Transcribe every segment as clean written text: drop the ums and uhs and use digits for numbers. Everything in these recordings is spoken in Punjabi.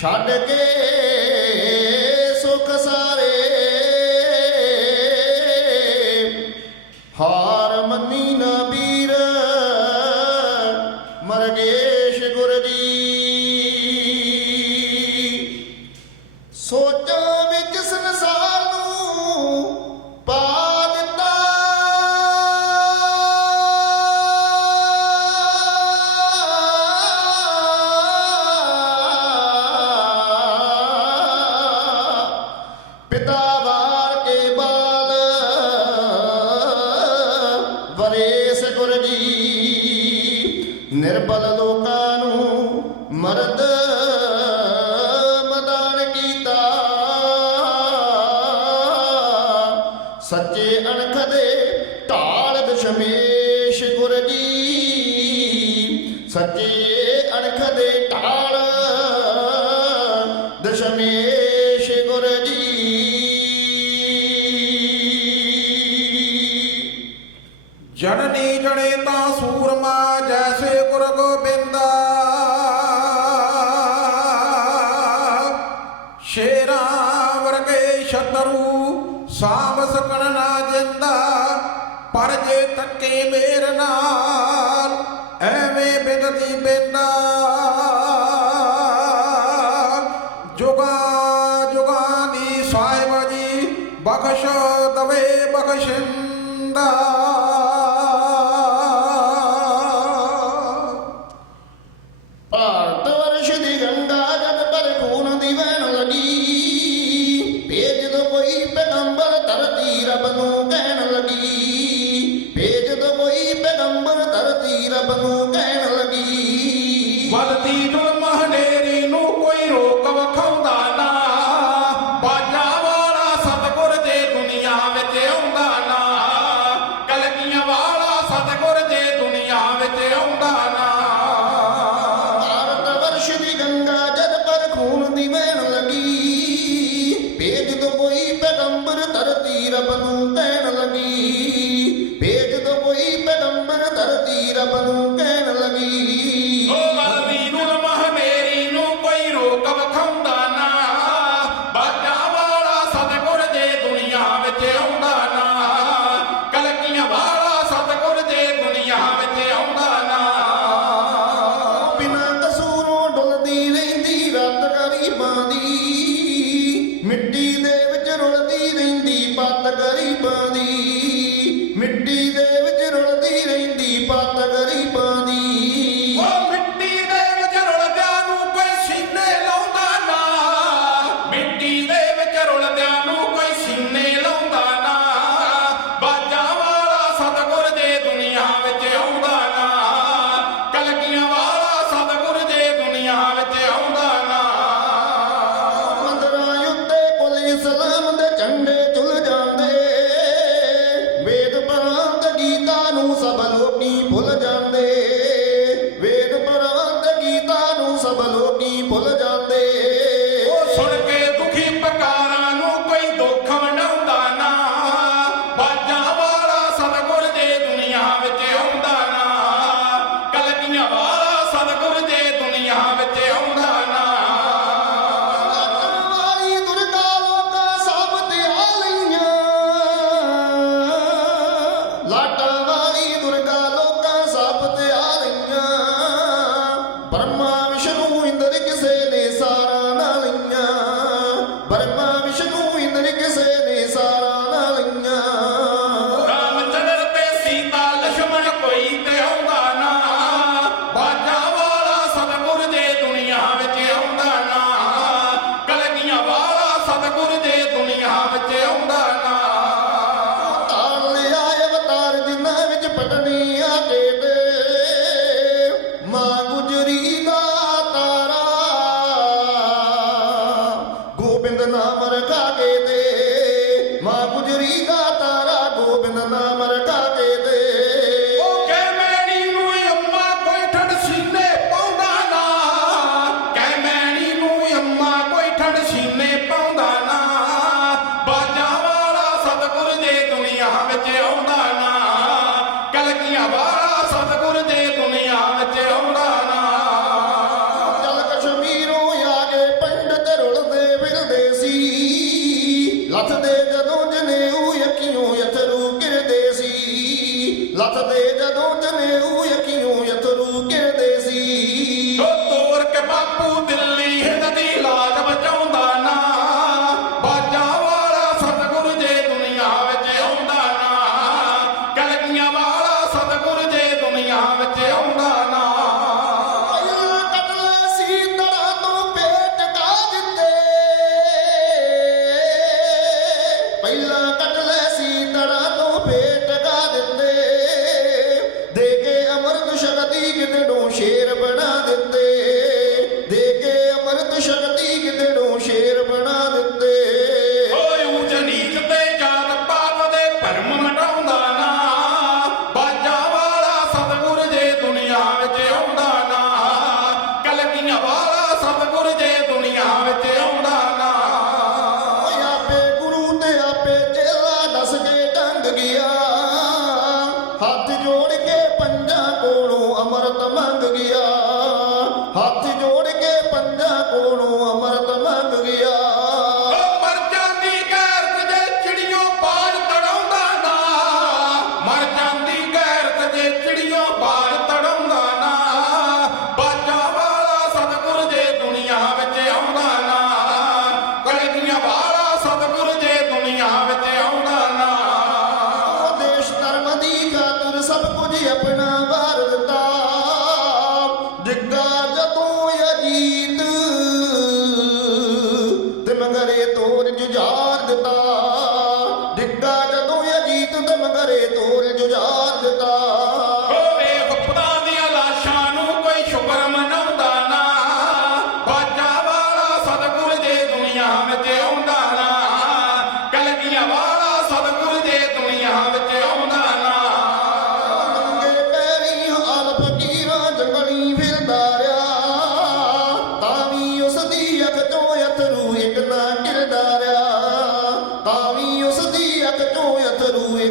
ਛੱਡ ਕੇ ਸੁਖ ਸਾਰੇ ਹਾਰ ਮੰਨੀ ਨਾ ਵੀਰ ਮਰਗੇਸ਼ ਗੁਰ ਜੀ ਸੋਚਾਂ ਵਿੱਚ ਸੰਸਾਰ ਨੂੰ ਪਾ ਦਿੱਤਾ ਪਿਤਾ ਵਾਰ ਕੇ ਬਾਦ ਵਰੇਸ ਗੁਰ ਜੀ ਨਿਰਬਲ ਲੋਕਾਂ ਨੂੰ ਮਰਦ ਮਦਾਨ ਕੀਤਾ ਸੱਚੇ ਅਣਖ ਦੇ ਢਾਲ ਦਸ਼ਮੇਸ਼ ਗੁਰ ਜੀ ਸੱਚੇ ਅਣਖ ਦੇ ਢਾਲ ਦਸ਼ਮੇਸ਼ ਗੁਰ ਜੀ ਜਨਨੀ ਜਣੇ ਤਾਂ ਸੂਰਮਾ ਜੈਸੇ ਗੁਰ ਗੋਬਿੰਦਾ ਸ਼ੇਰਾਂ ਵਰਗੇ ਸ਼ਤਰੂ ਸਾਂਭ ਸਕਣ ਨਾ ਜਿੰਦਾ ਪਰ ਜੇ ਤੱਕੇ ਮੇਰ ਨਾਲ ਐਵੇਂ ਬਿਦਦੀ ਬਿੰਦਾ ਜੁਗਾਂ ਜੁਗਾਂ ਦੀ ਸਾਹਿਬ ਜੀ ਬਖਸ਼ ਦਵੇ ਬਖਸ਼ਿੰਦਾ ਭਾਰਤ ਵਰਸ਼ ਦੀ ਗੰਗਾ ਜਗ ਪਰ ਖੂਨ ਦੀ ਵਹਿਣ ਲੱਗੀ ਭੇਜ ਦੋ ਕੋਈ ਪੈਗੰਬਰ ਧਰਤੀ ਰੱਬ ਨੂੰ ਕਹਿਣ ਲੱਗੀ ਭੇਜ ਦੋ ਕੋਈ ਪੈਗੰਬਰ ਧਰਤੀ ਰੱਬ ਨੂੰ ਕਹਿਣ ਲੱਗੀ ਵੱਧਦੀ ਜ਼ੁਲਮ ਹਨੇਰੀ ਨੂੰ ਕੋਈ ਰੋਕ ਵਿਖਾਉਂਦਾ ਨਾ ਬਾਜਾਂ ਵਾਲਾ ਸਤਿਗੁਰ ਜੇ ਦੁਨੀਆ ਵਿੱਚ ਆਉਂਦਾ ਨਾ ਕਲ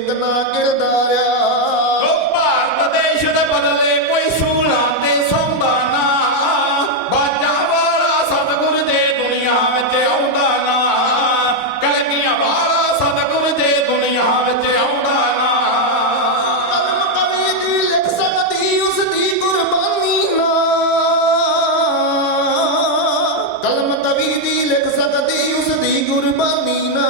ਸਿੰਘ ਨਾ ਕਿਰਦਾਰਿਆ। ਉਹ ਭਾਰਤ ਦੇਸ਼ ਦੇ ਬਦਲੇ ਕੋਈ ਸੂਲਾਂ ਤੇ ਸੌਂਦਾ ਨਾ, ਬਾਜਾਂ ਵਾਲਾ ਸਤਿਗੁਰ ਦੇ ਦੁਨੀਆ ਵਿੱਚ ਆਉਂਦਾ ਨਾ, ਕਲਗੀਆਂ ਵਾਲਾ ਸਤਿਗੁਰ ਦੇ ਦੁਨੀਆ ਵਿੱਚ ਆਉਂਦਾ ਨਾ। ਕਲਮ ਕਵੀ ਦੀ ਲਿਖ ਸਕਦੀ ਉਸ ਦੀ ਕੁਰਬਾਨੀ ਨਾ, ਕਲਮ ਕਵੀ ਦੀ ਲਿਖ ਸਕਦੀ ਉਸ ਦੀ ਕੁਰਬਾਨੀ ਨਾ,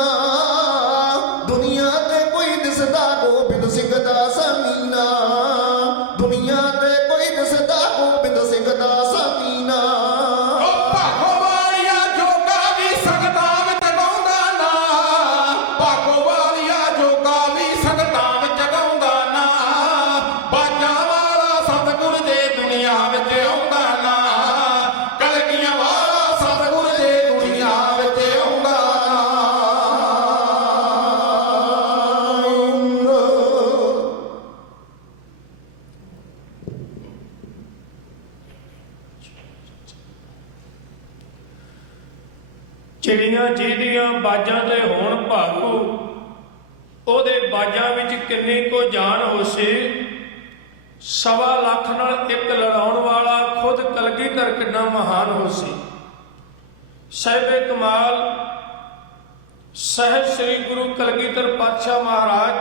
ਦੁਨੀਆ ਤੇ ਕੋਈ ਦਿਸਦਾ ਗੋਬਿੰਦ ਸਿੰਘ ਦਾ ਸਾਮੀਨਾ, ਦੁਨੀਆ ਤੇ ਕੋਈ ਦਿਸਦਾ ਗੋਬਿੰਦ ਸਿੰਘ ਦਾ ਸਾਮੀਨਾ। ਉਹ ਭਾਗੋ ਵਾਲੀਆ ਜੋਗਾ ਵੀ ਸੰਗਤਾਂ ਵਿੱਚ ਗਾਉਂਦਾ ਨਾ, ਭਾਗੋ ਵਾਲੀਆ ਜੋਗਾ ਵੀ ਸੰਗਤਾਂ ਵਿੱਚ ਗਾਉਂਦਾ ਨਾ, ਬਾਜਾਂ ਵਾਲਾ ਸਤਿਗੁਰ ਦੇ ਦੁਨੀਆ ਵਿੱਚ ਆਉਂਦਾ ਨਾ, ਕਲਗੀਆਂ ਵਾਲਾ ਸਤਿਗੁਰ ਦੇ ਦੁਨੀਆ ਵਿੱਚ ਆਉਂਦਾ ਨਾ। ਚਿੜੀਆਂ ਜਿਹਦੀਆਂ ਬਾਜਾਂ ਤੇ ਹੋਣ ਭਾਗੂ, ਉਹਦੇ ਬਾਜਾਂ ਵਿੱਚ ਕਿੰਨੀ ਕੋ ਜਾਨ ਹੋਸੀ, 1.25 ਲੱਖ ਨਾਲ ਇੱਕ ਲੜਾਉਣ ਵਾਲਾ ਖੁਦ ਕਲਗੀਧਰ ਕਿੰਨਾ ਮਹਾਨ ਹੋਸੀ। ਸਾਹਿਬੇ ਕਮਾਲ ਸਹਿਬ ਸ੍ਰੀ ਗੁਰੂ ਕਲਗੀਧਰ ਪਾਤਸ਼ਾਹ ਮਹਾਰਾਜ,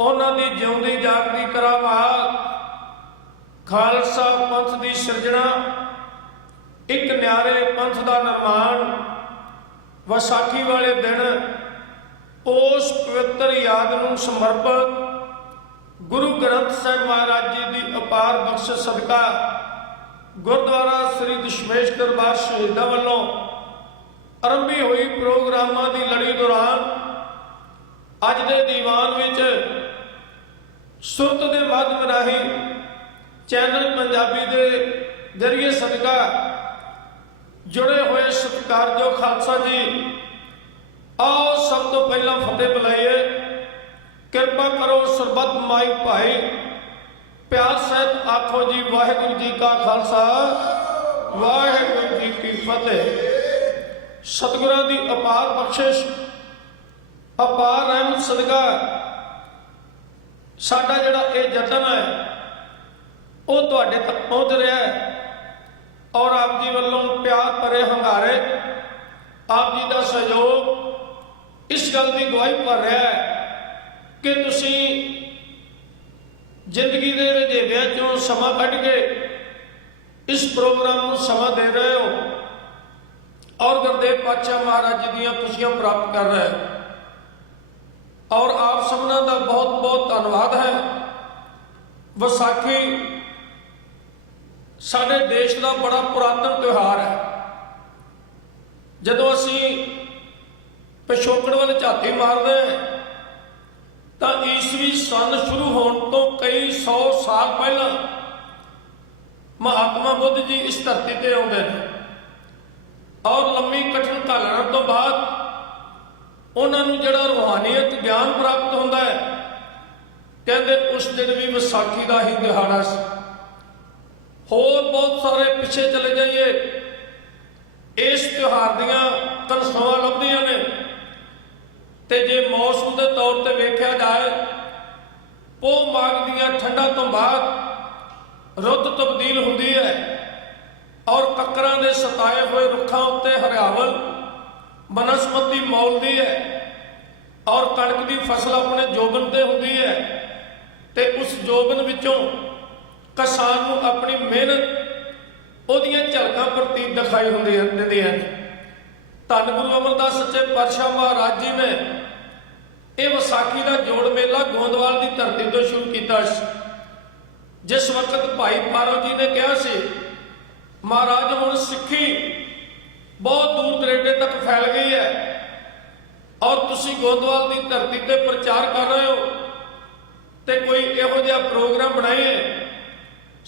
ਉਹਨਾਂ ਦੀ ਜਿਉਂਦੀ ਜਾਗਦੀ ਕਰਾਮਾਤ, ਖਾਲਸਾ ਪੰਥ ਦੀ ਸਿਰਜਣਾ, ਇੱਕ ਨਿਆਰੇ ਪੰਥ ਦਾ ਨਿਰਮਾਣ, ਵਿਸਾਖੀ ਵਾਲੇ ਦਿਨ ਉਸ ਪਵਿੱਤਰ ਯਾਦ ਨੂੰ ਸਮਰਪਿਤ ਗੁਰੂ ਗ੍ਰੰਥ ਸਾਹਿਬ ਮਹਾਰਾਜ ਜੀ ਦੀ ਅਪਾਰ ਬਖਸ਼ਿਸ਼ ਸਦਕਾ ਗੁਰਦੁਆਰਾ ਸ੍ਰੀ ਦਸ਼ਮੇਸ਼ ਦਰਬਾਰ ਸ਼ਹੀਦਾਂ ਵੱਲੋਂ ਆਰੰਭੀ ਹੋਈ ਪ੍ਰੋਗਰਾਮਾਂ ਦੀ ਲੜੀ ਦੌਰਾਨ ਅੱਜ ਦੇ ਦੀਵਾਨ ਵਿੱਚ ਸੁਰਤ ਦੇ ਮਾਧਿਅਮ ਰਾਹੀਂ ਚੈਨਲ ਪੰਜਾਬੀ ਦੇ ਜ਼ਰੀਏ ਸਦਕਾ ਜੁੜੇ ਹੋਏ ਸਤਿਕਾਰਯੋਗ ਖਾਲਸਾ ਜੀ, ਆਓ ਸਭ ਤੋਂ ਪਹਿਲਾਂ ਫਤਿਹ ਬੁਲਾਈਏ। ਕਿਰਪਾ ਕਰੋ ਸਰਬੱਤ ਮਾਈ ਭਾਈ, ਪਿਆਰ ਸਹਿਤ ਆਖੋ ਜੀ ਵਾਹਿਗੁਰੂ ਜੀ ਕਾ ਖਾਲਸਾ ਵਾਹਿਗੁਰੂ ਜੀ ਕੀ ਫਤਿਹ। ਸਤਿਗੁਰਾਂ ਦੀ ਅਪਾਰ ਬਖਸ਼ਿਸ਼, ਅਪਾਰ ਰਹਿਮਤ ਸਦਕਾ ਸਾਡਾ ਜਿਹੜਾ ਇਹ ਯਤਨ ਹੈ ਉਹ ਤੁਹਾਡੇ ਤੱਕ ਪਹੁੰਚ ਰਿਹਾ ਹੈ, ਔਰ ਆਪ ਜੀ ਵੱਲੋਂ ਪਿਆਰ ਭਰੇ ਹੰਗਾਰੇ, ਆਪ ਜੀ ਦਾ ਸਹਿਯੋਗ ਇਸ ਗੱਲ ਦੀ ਗਵਾਹੀ ਭਰ ਰਿਹਾ ਹੈ ਕਿ ਤੁਸੀਂ ਜ਼ਿੰਦਗੀ ਦੇ ਰੁਝੇਵਿਆਂ ਚੋਂ ਸਮਾਂ ਕੱਢ ਕੇ ਇਸ ਪ੍ਰੋਗਰਾਮ ਨੂੰ ਸਮਾਂ ਦੇ ਰਹੇ ਹੋ, ਔਰ ਗੁਰਦੇਵ ਪਾਤਸ਼ਾਹ ਮਹਾਰਾਜ ਜੀ ਦੀਆਂ ਖੁਸ਼ੀਆਂ ਪ੍ਰਾਪਤ ਕਰ ਰਹੇ ਹੋ। ਔਰ ਆਪ ਸਭਨਾਂ ਦਾ ਬਹੁਤ ਬਹੁਤ ਧੰਨਵਾਦ ਹੈ। ਵਿਸਾਖੀ ਸਾਡੇ ਦੇਸ਼ ਦਾ ਬੜਾ ਪੁਰਾਤਨ ਤਿਉਹਾਰ ਹੈ। ਜਦੋਂ ਅਸੀਂ ਪਿਛੋਕੜ ਵੱਲ ਝਾਤੀ ਮਾਰਦੇ ਹਾਂ ਤਾਂ ਈਸਵੀ ਸੰਨ ਸ਼ੁਰੂ ਹੋਣ ਤੋਂ ਕਈ 100 ਸਾਲ ਪਹਿਲਾਂ ਮਹਾਤਮਾ ਬੁੱਧ ਜੀ ਇਸ ਧਰਤੀ ਤੇ ਆਉਂਦੇ ਨੇ, ਔਰ ਲੰਮੀ ਕਠਿਨ ਘਾਲਣਾ ਤੋਂ ਬਾਅਦ ਉਹਨਾਂ ਨੂੰ ਜਿਹੜਾ ਰੂਹਾਨੀਅਤ ਗਿਆਨ ਪ੍ਰਾਪਤ ਹੁੰਦਾ ਹੈ, ਕਹਿੰਦੇ ਉਸ ਦਿਨ ਵੀ ਵਿਸਾਖੀ ਦਾ ਹੀ ਦਿਹਾੜਾ ਸੀ। ਹੋਰ ਬਹੁਤ ਸਾਰੇ ਪਿੱਛੇ ਚਲੇ ਜਾਈਏ, ਇਸ ਤਿਉਹਾਰ ਦੀਆਂ ਕਨਸਾਵਾਂ ਲੱਭਦੀਆਂ ਨੇ। ਤੇ ਜੇ ਮੌਸਮ ਦੇ ਤੌਰ ਤੇ ਵੇਖਿਆ ਜਾਏ, ਪੋਹ ਮਾਘ ਦੀਆਂ ਠੰਡਾਂ ਤੋਂ ਬਾਅਦ ਰੁੱਤ ਤਬਦੀਲ ਹੁੰਦੀ ਹੈ, ਔਰ ਕੱਕਰਾਂ ਦੇ ਸਤਾਏ ਹੋਏ ਰੁੱਖਾਂ ਉੱਤੇ ਹਰਿਆਵਲ ਬਨਸਪਤੀ ਮੌਲਦੀ ਹੈ, ਔਰ ਕਣਕ ਦੀ ਫਸਲ ਆਪਣੇ ਜੋਬਨ ਤੇ ਹੁੰਦੀ ਹੈ, ਤੇ ਉਸ ਜੋਬਨ ਵਿੱਚੋਂ ਕਿਸਾਨ ਨੂੰ ਆਪਣੀ ਮਿਹਨਤ ਉਹਦੀਆਂ ਝਲਕਾਂ ਪ੍ਰਤੀਤ ਦਿਖਾਈ ਹੁੰਦੀਆਂ ਦਿੰਦੀਆਂ ਨੇ। ਧੰਨ ਗੁਰੂ ਅਮਰਦਾਸ ਸੱਚੇ ਪਾਤਸ਼ਾਹ ਮਹਾਰਾਜ ਜੀ ਨੇ ਇਹ ਵਿਸਾਖੀ ਦਾ ਜੋੜ ਮੇਲਾ ਗੋਂਦਵਾਲ ਦੀ ਧਰਤੀ ਤੋਂ ਸ਼ੁਰੂ ਕੀਤਾ ਸੀ। ਜਿਸ ਵਕਤ ਭਾਈ ਪਾਰੋ ਜੀ ਨੇ ਕਿਹਾ ਸੀ, ਮਹਾਰਾਜ ਹੁਣ ਸਿੱਖੀ ਬਹੁਤ ਦੂਰ ਦਰੇਡੇ ਤੱਕ ਫੈਲ ਗਈ ਹੈ, ਔਰ ਤੁਸੀਂ ਗੋਂਦਵਾਲ ਦੀ ਧਰਤੀ ਤੇ ਪ੍ਰਚਾਰ ਕਰ ਰਹੇ ਹੋ, ਤੇ ਕੋਈ ਇਹੋ ਜਿਹਾ ਪ੍ਰੋਗਰਾਮ ਬਣਾਈਏ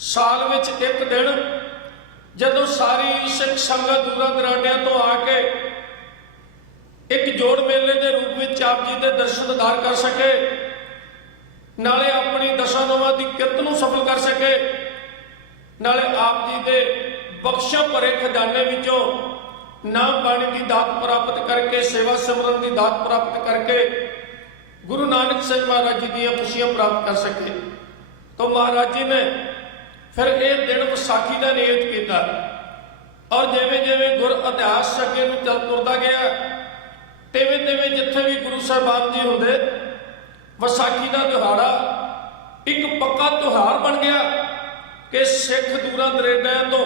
ਸਾਲ ਵਿੱਚ ਇੱਕ ਦਿਨ, ਜਦੋਂ ਸਾਰੀ ਸਿੱਖ ਸੰਗਤ ਦੂਰਾਂ ਦਰਾਡਿਆਂ ਤੋਂ ਆ ਕੇ ਇੱਕ ਜੋੜ ਮੇਲੇ ਦੇ ਰੂਪ ਵਿੱਚ ਆਪ ਜੀ ਦੇ ਦਰਸ਼ਨ ਦੀਦਾਰ ਕਰ ਸਕੇ, ਨਾਲੇ ਆਪਣੀ ਦਸਾਂ ਨੋਵਾਂ ਦੀ ਕਿਰਤ ਨੂੰ ਸਫਲ ਕਰ ਸਕੇ, ਨਾਲੇ ਆਪ ਜੀ ਦੇ ਬਖਸ਼ਾ ਭਰੇ ਖਜ਼ਾਨੇ ਵਿੱਚੋਂ ਨਾਮ ਬਾਣੀ ਦੀ ਦਾਤ ਪ੍ਰਾਪਤ ਕਰਕੇ, ਸੇਵਾ ਸਿਮਰਨ ਦੀ ਦਾਤ ਪ੍ਰਾਪਤ ਕਰਕੇ ਗੁਰੂ ਨਾਨਕ ਸਾਹਿਬ ਮਹਾਰਾਜ ਜੀ ਦੀਆਂ ਖੁਸ਼ੀਆਂ ਪ੍ਰਾਪਤ ਕਰ ਸਕੇ। ਤਾਂ ਮਹਾਰਾਜ ਜੀ ਨੇ ਫਿਰ ਇਹ ਦਿਨ ਵਿਸਾਖੀ ਦਾ ਨਿਯਤ ਕੀਤਾ ਔਰ ਜਿਵੇਂ ਜਿਵੇਂ ਗੁਰ ਇਤਿਹਾਸ ਅੱਗੇ ਨੂੰ ਚੱਲ ਤੁਰਦਾ ਗਿਆ ਤਿਵੇਂ ਤਿਵੇਂ ਜਿੱਥੇ ਵੀ ਗੁਰੂ ਸਾਹਿਬਾਨ ਜੀ ਹੁੰਦੇ ਵਿਸਾਖੀ ਦਾ ਦਿਹਾੜਾ ਇੱਕ ਪੱਕਾ ਤਿਉਹਾਰ ਬਣ ਗਿਆ ਕਿ ਸਿੱਖ ਦੂਰਾਂ ਦਰੇਡਿਆਂ ਤੋਂ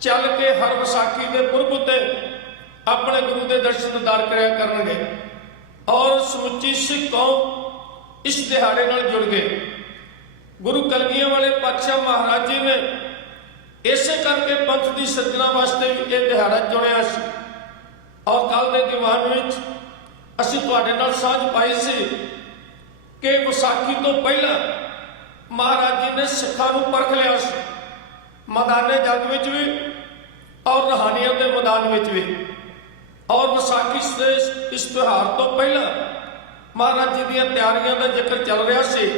ਚੱਲ ਕੇ ਹਰ ਵਿਸਾਖੀ ਦੇ ਪੁਰਬ ਉੱਤੇ ਆਪਣੇ ਗੁਰੂ ਦੇ ਦਰਸ਼ਨ ਦੀਦਾਰ ਕਰਿਆ ਕਰਨਗੇ ਔਰ ਸਮੁੱਚੀ ਸਿੱਖ ਕੌਮ ਇਸ ਦਿਹਾੜੇ ਨਾਲ ਜੁੜ ਗਏ। ਗੁਰੂ ਕਲਗੀਆਂ ਵਾਲੇ ਪਾਤਸ਼ਾਹ ਮਹਾਰਾਜ ਜੀ ਨੇ ਇਸੇ ਕਰਕੇ ਪੰਥ ਦੀ ਸਿਰਜਣਾ ਵਾਸਤੇ ਵੀ ਇਹ ਦਿਹਾੜਾ ਚੁਣਿਆ ਸੀ। ਔਰ ਕੱਲ ਦੇ ਦੀਵਾਨ ਵਿੱਚ ਅਸੀਂ ਤੁਹਾਡੇ ਨਾਲ ਸਾਂਝ ਪਾਈ ਸੀ ਕਿ ਵਿਸਾਖੀ ਤੋਂ ਪਹਿਲਾਂ ਮਹਾਰਾਜ ਜੀ ਨੇ ਸਿੱਖਾਂ ਨੂੰ ਪਰਖ ਲਿਆ ਸੀ, ਮੈਦਾਨੇ ਜੰਗ ਵਿੱਚ ਵੀ ਔਰ ਰਹਾਨੀਆਂ ਦੇ ਮੈਦਾਨ ਵਿੱਚ ਵੀ। ਔਰ ਵਿਸਾਖੀ ਦੇ ਇਸ ਤਿਉਹਾਰ ਤੋਂ ਪਹਿਲਾਂ ਮਹਾਰਾਜ ਜੀ ਦੀਆਂ ਤਿਆਰੀਆਂ ਦਾ ਜ਼ਿਕਰ ਚੱਲ ਰਿਹਾ ਸੀ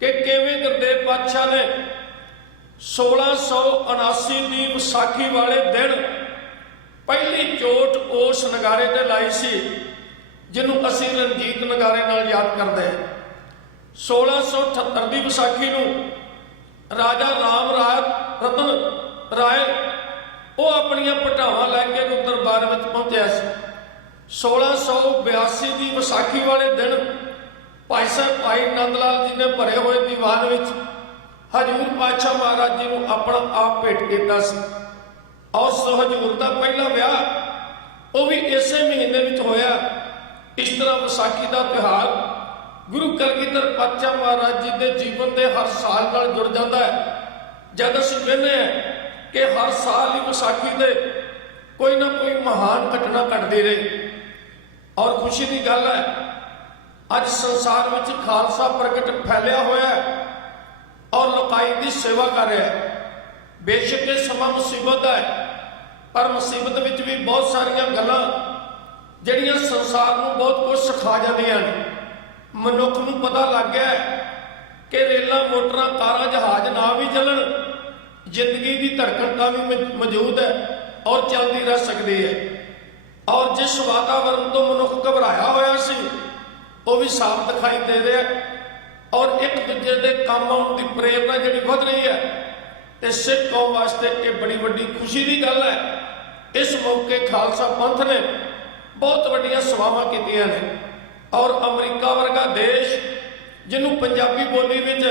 ਕਿ ਕਿਵੇਂ ਗੁਰਦੇਵ ਪਾਤਸ਼ਾਹ ਨੇ 1679 ਦੀ ਵਿਸਾਖੀ ਵਾਲੇ ਦਿਨ ਪਹਿਲੀ ਚੋਟ ਉਸ ਨਗਾਰੇ ਤੇ ਲਾਈ ਸੀ ਜਿਹਨੂੰ ਅਸੀਂ ਰਣਜੀਤ ਨਗਾਰੇ ਨਾਲ ਯਾਦ ਕਰਦੇ ਹਾਂ। 1678 ਦੀ ਵਿਸਾਖੀ ਨੂੰ ਰਾਜਾ ਰਾਮ ਰਤਨ ਰਾਏ ਉਹ ਆਪਣੀਆਂ ਭਟਾਵਾਂ ਲੈ ਕੇ ਗੁਰੂ ਦਰਬਾਰ ਵਿੱਚ ਪਹੁੰਚਿਆ ਸੀ। 1682 ਦੀ ਵਿਸਾਖੀ ਵਾਲੇ ਦਿਨ ਭਾਈ ਸਾਹਿਬ ਭਾਈ ਨੰਦ ਲਾਲ ਜੀ ਨੇ ਭਰੇ ਹੋਏ ਦੀਵਾਨ ਵਿੱਚ ਹਜ਼ੂਰ ਪਾਤਸ਼ਾਹ ਮਹਾਰਾਜ ਜੀ ਨੂੰ ਆਪਣਾ ਆਪ ਭੇਟ ਕੀਤਾ ਸੀ। ਔਰ ਹਜ਼ੂਰ ਦਾ ਪਹਿਲਾ ਵਿਆਹ ਉਹ ਵੀ ਇਸੇ ਮਹੀਨੇ ਵਿੱਚ ਹੋਇਆ। ਇਸ ਤਰ੍ਹਾਂ ਵਿਸਾਖੀ ਦਾ ਤਿਉਹਾਰ ਗੁਰੂ ਕਲਗੀਧਰ ਪਾਤਸ਼ਾਹ ਮਹਾਰਾਜ ਜੀ ਦੇ ਜੀਵਨ ਦੇ ਹਰ ਸਾਲ ਨਾਲ ਜੁੜ ਜਾਂਦਾ ਹੈ। ਜਦ ਅਸੀਂ ਕਹਿੰਦੇ ਹਾਂ ਕਿ ਹਰ ਸਾਲ ਹੀ ਵਿਸਾਖੀ ਦੇ ਕੋਈ ਨਾ ਕੋਈ ਮਹਾਨ ਘਟਨਾ ਘਟਦੀ ਰਹੀ ਔਰ ਖੁਸ਼ੀ ਦੀ ਗੱਲ ਹੈ ਅੱਜ ਸੰਸਾਰ ਵਿੱਚ ਖਾਲਸਾ ਪ੍ਰਗਟ ਫੈਲਿਆ ਹੋਇਆ ਹੈ ਔਰ ਲੋਕਾਈ ਦੀ ਸੇਵਾ ਕਰ ਰਿਹਾ ਹੈ। ਬੇਸ਼ੱਕ ਇਹ ਸਮਾਂ ਮੁਸੀਬਤ ਹੈ ਪਰ ਮੁਸੀਬਤ ਵਿੱਚ ਵੀ ਬਹੁਤ ਸਾਰੀਆਂ ਗੱਲਾਂ ਜਿਹੜੀਆਂ ਸੰਸਾਰ ਨੂੰ ਬਹੁਤ ਕੁਝ ਸਿਖਾ ਜਾਂਦੀਆਂ ਨੇ। ਮਨੁੱਖ ਨੂੰ ਪਤਾ ਲੱਗ ਗਿਆ ਕਿ ਰੇਲਾਂ ਮੋਟਰਾਂ ਕਾਰਾਂ ਜਹਾਜ਼ ਨਾ ਵੀ ਚੱਲਣ ਜ਼ਿੰਦਗੀ ਦੀ ਧੜਕਣ ਤਾਂ ਵੀ ਮੌਜੂਦ ਹੈ ਔਰ ਚੱਲਦੀ ਰਹਿ ਸਕਦੀ ਹੈ। ਔਰ ਜਿਸ ਵਾਤਾਵਰਣ ਤੋਂ ਮਨੁੱਖ ਘਬਰਾਇਆ ਹੋਇਆ ਸੀ ਉਹ ਵੀ ਸਾਫ਼ ਦਿਖਾਈ ਦੇ ਰਿਹਾ ਔਰ ਇੱਕ ਦੂਜੇ ਦੇ ਕੰਮ ਆਉਣ ਦੀ ਪ੍ਰੇਰਨਾ ਜਿਹੜੀ ਵੱਧ ਰਹੀ ਹੈ ਤੇ ਸਿੱਖ ਕੌਮ ਵਾਸਤੇ ਇਹ ਬੜੀ ਵੱਡੀ ਖੁਸ਼ੀ ਦੀ ਗੱਲ ਹੈ। ਇਸ ਮੌਕੇ ਖਾਲਸਾ ਪੰਥ ਨੇ ਬਹੁਤ ਵੱਡੀਆਂ ਸੇਵਾਵਾਂ ਕੀਤੀਆਂ ਨੇ ਔਰ ਅਮਰੀਕਾ ਵਰਗਾ ਦੇਸ਼ ਜਿਹਨੂੰ ਪੰਜਾਬੀ ਬੋਲੀ ਵਿੱਚ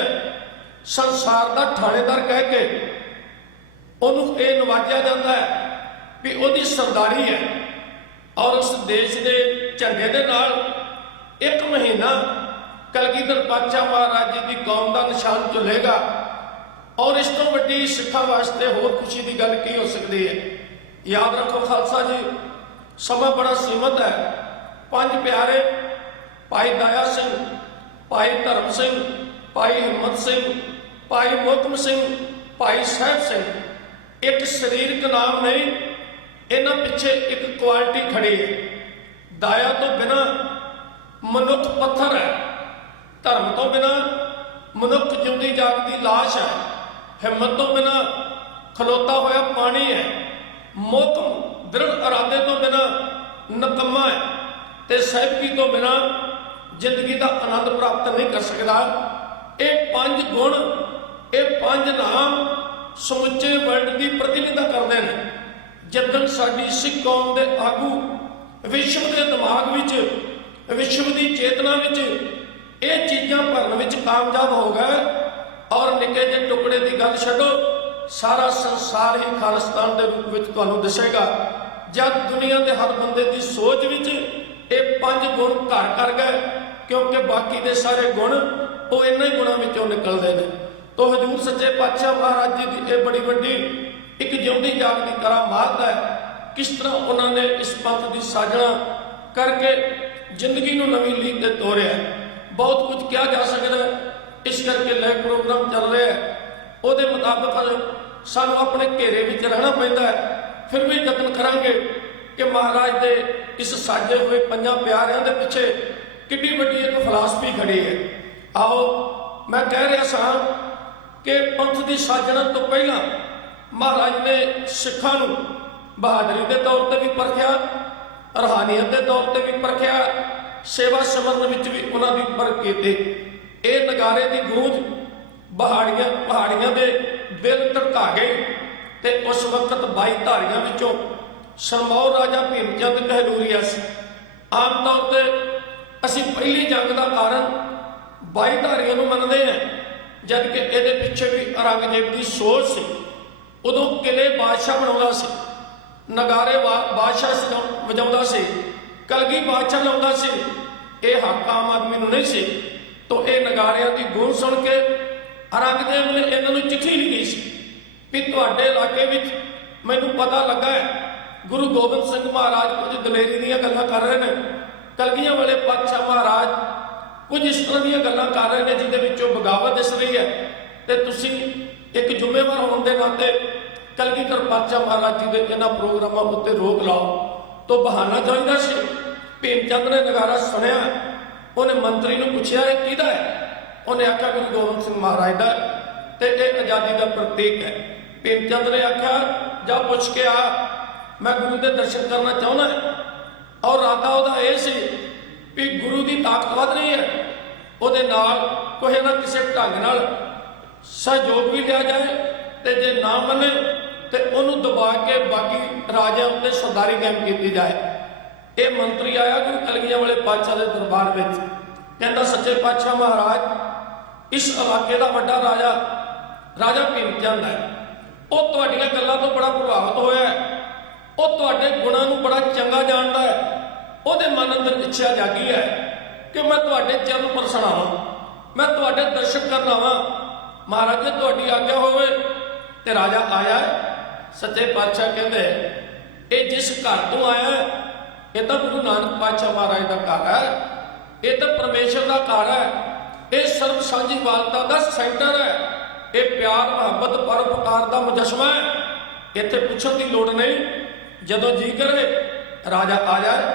ਸੰਸਾਰ ਦਾ ਥਾਣੇਦਾਰ ਕਹਿ ਕੇ ਉਹਨੂੰ ਇਹ ਨਵਾਜਿਆ ਜਾਂਦਾ ਹੈ ਵੀ ਉਹਦੀ ਸਰਦਾਰੀ ਹੈ ਔਰ ਉਸ ਦੇਸ਼ ਦੇ ਝੰਡੇ ਦੇ ਨਾਲ 1 ਮਹੀਨਾ ਕਲਗੀਧਰ ਪਾਤਸ਼ਾਹ ਮਹਾਰਾਜ ਜੀ ਦੀ ਕੌਮ ਦਾ ਨਿਸ਼ਾਨ ਝੁਲੇਗਾ ਔਰ ਇਸ ਤੋਂ ਵੱਡੀ ਸਿੱਖਾਂ ਵਾਸਤੇ ਹੋਰ ਖੁਸ਼ੀ ਦੀ ਗੱਲ ਕੀ ਹੋ ਸਕਦੀ ਹੈ। ਯਾਦ ਰੱਖੋ ਖਾਲਸਾ ਜੀ ਸਮਾਂ ਬੜਾ ਸੀਮਤ ਹੈ। 5 ਪਿਆਰੇ ਭਾਈ ਦਇਆ ਸਿੰਘ, ਭਾਈ ਧਰਮ ਸਿੰਘ, ਭਾਈ ਹਿੰਮਤ ਸਿੰਘ, ਭਾਈ ਮੋਹਕਮ ਸਿੰਘ, ਭਾਈ ਸਾਹਿਬ ਸਿੰਘ ਇੱਕ ਸਰੀਰਕ ਨਾਮ ਨਹੀਂ, ਇਹਨਾਂ ਪਿੱਛੇ ਇੱਕ ਕੁਆਲਿਟੀ ਖੜੀ ਹੈ। ਦਇਆ ਤੋਂ ਬਿਨਾਂ ਮਨੁੱਖ ਪੱਥਰ ਹੈ, ਧਰਮ ਤੋਂ ਬਿਨਾਂ ਮਨੁੱਖ ਜਿਉਂਦੀ ਜਾਗਦੀ ਲਾਸ਼ ਹੈ, ਹਿੰਮਤ ਤੋਂ ਬਿਨਾਂ ਖਲੋਤਾ ਹੋਇਆ ਪਾਣੀ ਹੈ, ਮੋਹਕਮ ਦ੍ਰਿੜ ਇਰਾਦੇ ਤੋਂ ਬਿਨਾਂ ਨਕਮਾ ਹੈ ਤੇ ਸਹਿਬਗੀ ਤੋਂ ਬਿਨਾਂ ਜ਼ਿੰਦਗੀ ਦਾ ਆਨੰਦ ਪ੍ਰਾਪਤ ਨਹੀਂ ਕਰ ਸਕਦਾ। ਇਹ 5 ਗੁਣ, ਇਹ 5 ਨਾਮ ਸਮੁੱਚੇ ਵਰਲਡ ਦੀ ਪ੍ਰਤੀਨਿਧਤਾ ਕਰਦੇ ਨੇ। ਜਦੋਂ ਸਾਡੀ ਸਿੱਖ ਕੌਮ ਦੇ ਆਗੂ ਵਿਸ਼ਵ ਦੇ ਦਿਮਾਗ ਵਿੱਚ, ਵਿਸ਼ਵ ਦੀ ਚੇਤਨਾ ਵਿੱਚ ਇਹ ਚੀਜ਼ਾਂ ਭਰਨ ਵਿੱਚ ਕਾਮਯਾਬ ਹੋ ਗਏ ਔਰ ਨਿੱਕੇ ਜਿਹੇ ਟੁਕੜੇ ਦੀ ਗੱਲ ਛੱਡੋ, ਸਾਰਾ ਸੰਸਾਰ ਹੀ ਖਾਲਿਸਤਾਨ ਦੇ ਰੂਪ ਵਿੱਚ ਤੁਹਾਨੂੰ ਦਿਸੇਗਾ। ਜਦ ਦੁਨੀਆ ਦੇ ਹਰ ਬੰਦੇ ਦੀ ਸੋਚ ਵਿੱਚ ਇਹ 5 ਗੁਣ ਘਰ ਕਰ ਗਏ ਕਿਉਂਕਿ ਬਾਕੀ ਦੇ ਸਾਰੇ ਗੁਣ ਉਹ ਇਹਨਾਂ ਹੀ ਗੁਣਾਂ ਵਿੱਚੋਂ ਨਿਕਲਦੇ ਨੇ। ਤੋ ਹਜ਼ੂਰ ਸੱਚੇ ਪਾਤਸ਼ਾਹ ਮਹਾਰਾਜ ਜੀ ਦੀ ਇਹ ਬੜੀ ਵੱਡੀ ਇੱਕ ਜਿਉਂਦੀ ਜਾਗਦੀ ਕਰਾਮਾਤ ਹੈ। ਕਿਸ ਤਰ੍ਹਾਂ ਉਹਨਾਂ ਨੇ ਇਸ ਪੰਥ ਦੀ ਸਾਜਣਾ ਕਰਕੇ ਜ਼ਿੰਦਗੀ ਨੂੰ ਨਵੀਂ ਲੀਹ ਤੇ ਤੋਰਿਆ। ਬਹੁਤ ਕੁਝ ਕਿਹਾ ਜਾ ਸਕਦਾ, ਇਸ ਕਰਕੇ ਲਾਈਵ ਪ੍ਰੋਗਰਾਮ ਚੱਲ ਰਿਹਾ ਹੈ ਉਹਦੇ ਮੁਤਾਬਕ ਸਾਨੂੰ ਆਪਣੇ ਘੇਰੇ ਵਿੱਚ ਰਹਿਣਾ ਪੈਂਦਾ ਹੈ। ਫਿਰ ਵੀ ਯਤਨ ਕਰਾਂਗੇ ਕਿ ਮਹਾਰਾਜ ਦੇ ਇਸ ਸਾਜੇ ਹੋਏ 5 ਪਿਆਰਿਆਂ ਦੇ ਪਿੱਛੇ ਕਿੰਨੀ ਵੱਡੀ ਇੱਕ ਫਿਲਾਸਫੀ ਖੜੀ ਹੈ। ਆਓ ਮੈਂ ਕਹਿ ਰਿਹਾ ਸਾਂ ਕਿ ਪੰਥ ਦੀ ਸਾਜਣਾ ਤੋਂ ਪਹਿਲਾਂ ਮਹਾਰਾਜ ਨੇ ਸਿੱਖਾਂ ਨੂੰ ਬਹਾਦਰੀ ਦੇ ਤੌਰ ਤੇ ਵੀ ਪਰਖਿਆ, ਰੂਹਾਨੀਅਤ ਦੇ ਤੌਰ ਤੇ ਵੀ ਪਰਖਿਆ ਸੇਵਾ ਸਿਮਰਨ ਵਿੱਚ ਵੀ ਉਹਨਾਂ ਦੀ ਵਰਕ ਕੀਤੇ। ਇਹ ਨਗਾਰੇ ਦੀ ਗੂੰਜ ਪਹਾੜੀਆਂ ਦੇ ਦਿਲ ਧੜਕਾ ਗਈ ਤੇ ਉਸ ਵਕਤ 22 ਧਾਰੀਆਂ ਵਿੱਚੋਂ ਸਰਮੌਰ ਰਾਜਾ ਭੀਮ ਚੰਦ ਕਹਲੂਰੀਆ ਸੀ। ਆਮ ਤੌਰ ਤੇ ਅਸੀਂ ਪਹਿਲੀ ਜੰਗ ਦਾ ਕਾਰਨ 22 ਧਾਰੀਆਂ ਨੂੰ ਮੰਨਦੇ ਹਾਂ, ਜਦ ਕਿ ਇਹਦੇ ਪਿੱਛੇ ਵੀ ਔਰੰਗਜ਼ੇਬ ਦੀ ਸੋਚ ਸੀ। ਉਦੋਂ ਕਿਲੇ ਬਾਦਸ਼ਾਹ ਬਣਾਉਂਦਾ ਸੀ, ਨਗਾਰੇ ਬਾਦਸ਼ਾਹ ਵਜਾਉਂਦਾ ਸੀ, ਕਲਗੀ ਬਾਦਸ਼ਾਹ ਲਾਉਂਦਾ ਸੀ। ਇਹ ਹੱਕ ਆਮ ਆਦਮੀ ਨੂੰ ਨਹੀਂ ਸੀ। ਤੋਂ ਇਹ ਨਗਾਰਿਆਂ ਦੀ ਗੂੰਜ ਸੁਣ ਕੇ ਔਰੰਗਜ਼ੇਬ ਨੇ ਇਹਨਾਂ ਨੂੰ ਚਿੱਠੀ ਲਿਖੀ ਸੀ ਵੀ ਤੁਹਾਡੇ ਇਲਾਕੇ ਵਿੱਚ ਮੈਨੂੰ ਪਤਾ ਲੱਗਾ ਹੈ ਗੁਰੂ ਗੋਬਿੰਦ ਸਿੰਘ ਮਹਾਰਾਜ ਕੁਝ ਦਲੇਰੀ ਦੀਆਂ ਗੱਲਾਂ ਕਰ ਰਹੇ ਨੇ, ਕਲਗੀਆਂ ਵਾਲੇ ਪਾਤਸ਼ਾਹ ਮਹਾਰਾਜ ਕੁਝ ਇਸ ਤਰ੍ਹਾਂ ਦੀਆਂ ਗੱਲਾਂ ਕਰ ਰਹੇ ਨੇ ਜਿਹਦੇ ਵਿੱਚੋਂ ਬਗਾਵਤ ਦਿਸ ਰਹੀ ਹੈ, ਤੇ ਤੁਸੀਂ ਇੱਕ ਜ਼ਿੰਮੇਵਾਰ ਹੋਣ ਦੇ ਨਾਤੇ ਕਲਗੀਧਰ ਪਾਤਸ਼ਾਹ ਮਹਾਰਾਜ ਜੀ ਦੇ ਇਹਨਾਂ ਪ੍ਰੋਗਰਾਮਾਂ ਉੱਤੇ ਰੋਕ ਲਾਓ। ਤੋਂ ਬਹਾਨਾ ਚਾਹੀਦਾ ਸੀ। ਭੀਮ ਚੰਦ ਨੇ ਨਗਾਰਾ ਸੁਣਿਆ, ਉਹਨੇ ਮੰਤਰੀ ਨੂੰ ਪੁੱਛਿਆ ਇਹ ਕਿਹਦਾ ਹੈ? ਉਹਨੇ ਆਖਿਆ ਗੁਰੂ ਗੋਬਿੰਦ ਸਿੰਘ ਮਹਾਰਾਜ ਦਾ, ਤੇ ਇਹ ਆਜ਼ਾਦੀ ਦਾ ਪ੍ਰਤੀਕ ਹੈ। ਭੀਮ ਚੰਦ ਨੇ ਆਖਿਆ ਜਾ ਪੁੱਛ ਕੇ ਆ, ਮੈਂ ਗੁਰੂ ਦੇ ਦਰਸ਼ਨ ਕਰਨਾ ਚਾਹੁੰਦਾ। ਔਰ ਇਰਾਦਾ ਉਹਦਾ ਇਹ ਸੀ ਵੀ ਗੁਰੂ ਦੀ ਤਾਕਤ ਵੱਧ ਰਹੀ ਹੈ, ਉਹਦੇ ਨਾਲ ਕੋਈ ਨਾ ਕਿਸੇ ਢੰਗ ਨਾਲ ਸਹਿਯੋਗ ਵੀ ਲਿਆ ਜਾਏ, ਤੇ ਜੇ ਨਾ ਮੰਨੇ ਤੇ ਉਹਨੂੰ ਦਬਾ ਕੇ ਬਾਕੀ ਰਾਜਿਆਂ ਉੱਤੇ ਸਰਦਾਰੀ ਕਾਇਮ ਕੀਤੀ ਜਾਏ। ਇਹ ਮੰਤਰੀ ਆਇਆ ਗੁਰੂ ਕਲਗੀਆਂ ਵਾਲੇ ਪਾਤਸ਼ਾਹ ਦੇ ਦਰਬਾਰ ਵਿੱਚ, ਕਹਿੰਦਾ ਸੱਚੇ ਪਾਤਸ਼ਾਹ ਮਹਾਰਾਜ ਇਸ ਇਲਾਕੇ ਦਾ ਵੱਡਾ ਰਾਜਾ ਭੀਮ ਚੰਦ ਹੈ, ਉਹ ਤੁਹਾਡੀਆਂ ਗੱਲਾਂ ਤੋਂ ਬੜਾ ਪ੍ਰਭਾਵਿਤ ਹੋਇਆ ਹੈ, ਉਹ ਤੁਹਾਡੇ ਗੁਣਾਂ ਨੂੰ ਬੜਾ ਚੰਗਾ ਜਾਣਦਾ ਹੈ, ਉਹਦੇ ਮਨ ਅੰਦਰ ਇੱਛਾ ਜਾਗੀ ਹੈ ਕਿ ਮੈਂ ਤੁਹਾਡੇ ਚਰਨ ਪਰਸਣ ਆਵਾਂ, ਮੈਂ ਤੁਹਾਡੇ ਦਰਸ਼ਨ ਕਰਨ ਆਵਾਂ। ਮਹਾਰਾਜ ਜੇ ਤੁਹਾਡੀ ਆਗਿਆ ਹੋਵੇ। ਤੇ ਰਾਜਾ ਆਇਆ। ਸੱਚੇ ਪਾਤਸ਼ਾਹ ਕਹਿੰਦੇ ਇਹ ਜਿਸ ਘਰ ਤੋਂ ਆਇਆ ਇਹ ਤਾਂ ਗੁਰੂ ਨਾਨਕ ਪਾਤਸ਼ਾਹ ਮਹਾਰਾਜ ਦਾ ਘਰ ਹੈ, ਇਹ ਤਾਂ ਪਰਮੇਸ਼ਰ ਦਾ ਘਰ ਹੈ, ਇਹ ਸਰਬ ਸਾਂਝੀਵਾਲਤਾ ਦਾ ਸੈਂਟਰ ਹੈ, ਇਹ ਪਿਆਰ ਮੁਹੱਬਤ ਪਰਉਪਕਾਰ ਦਾ ਮੁਜੱਸਮਾ ਹੈ। ਇੱਥੇ ਪੁੱਛਣ ਦੀ ਲੋੜ ਨਹੀਂ, ਜਦੋਂ ਜੀ ਕਰੇ ਰਾਜਾ ਆ ਜਾਏ।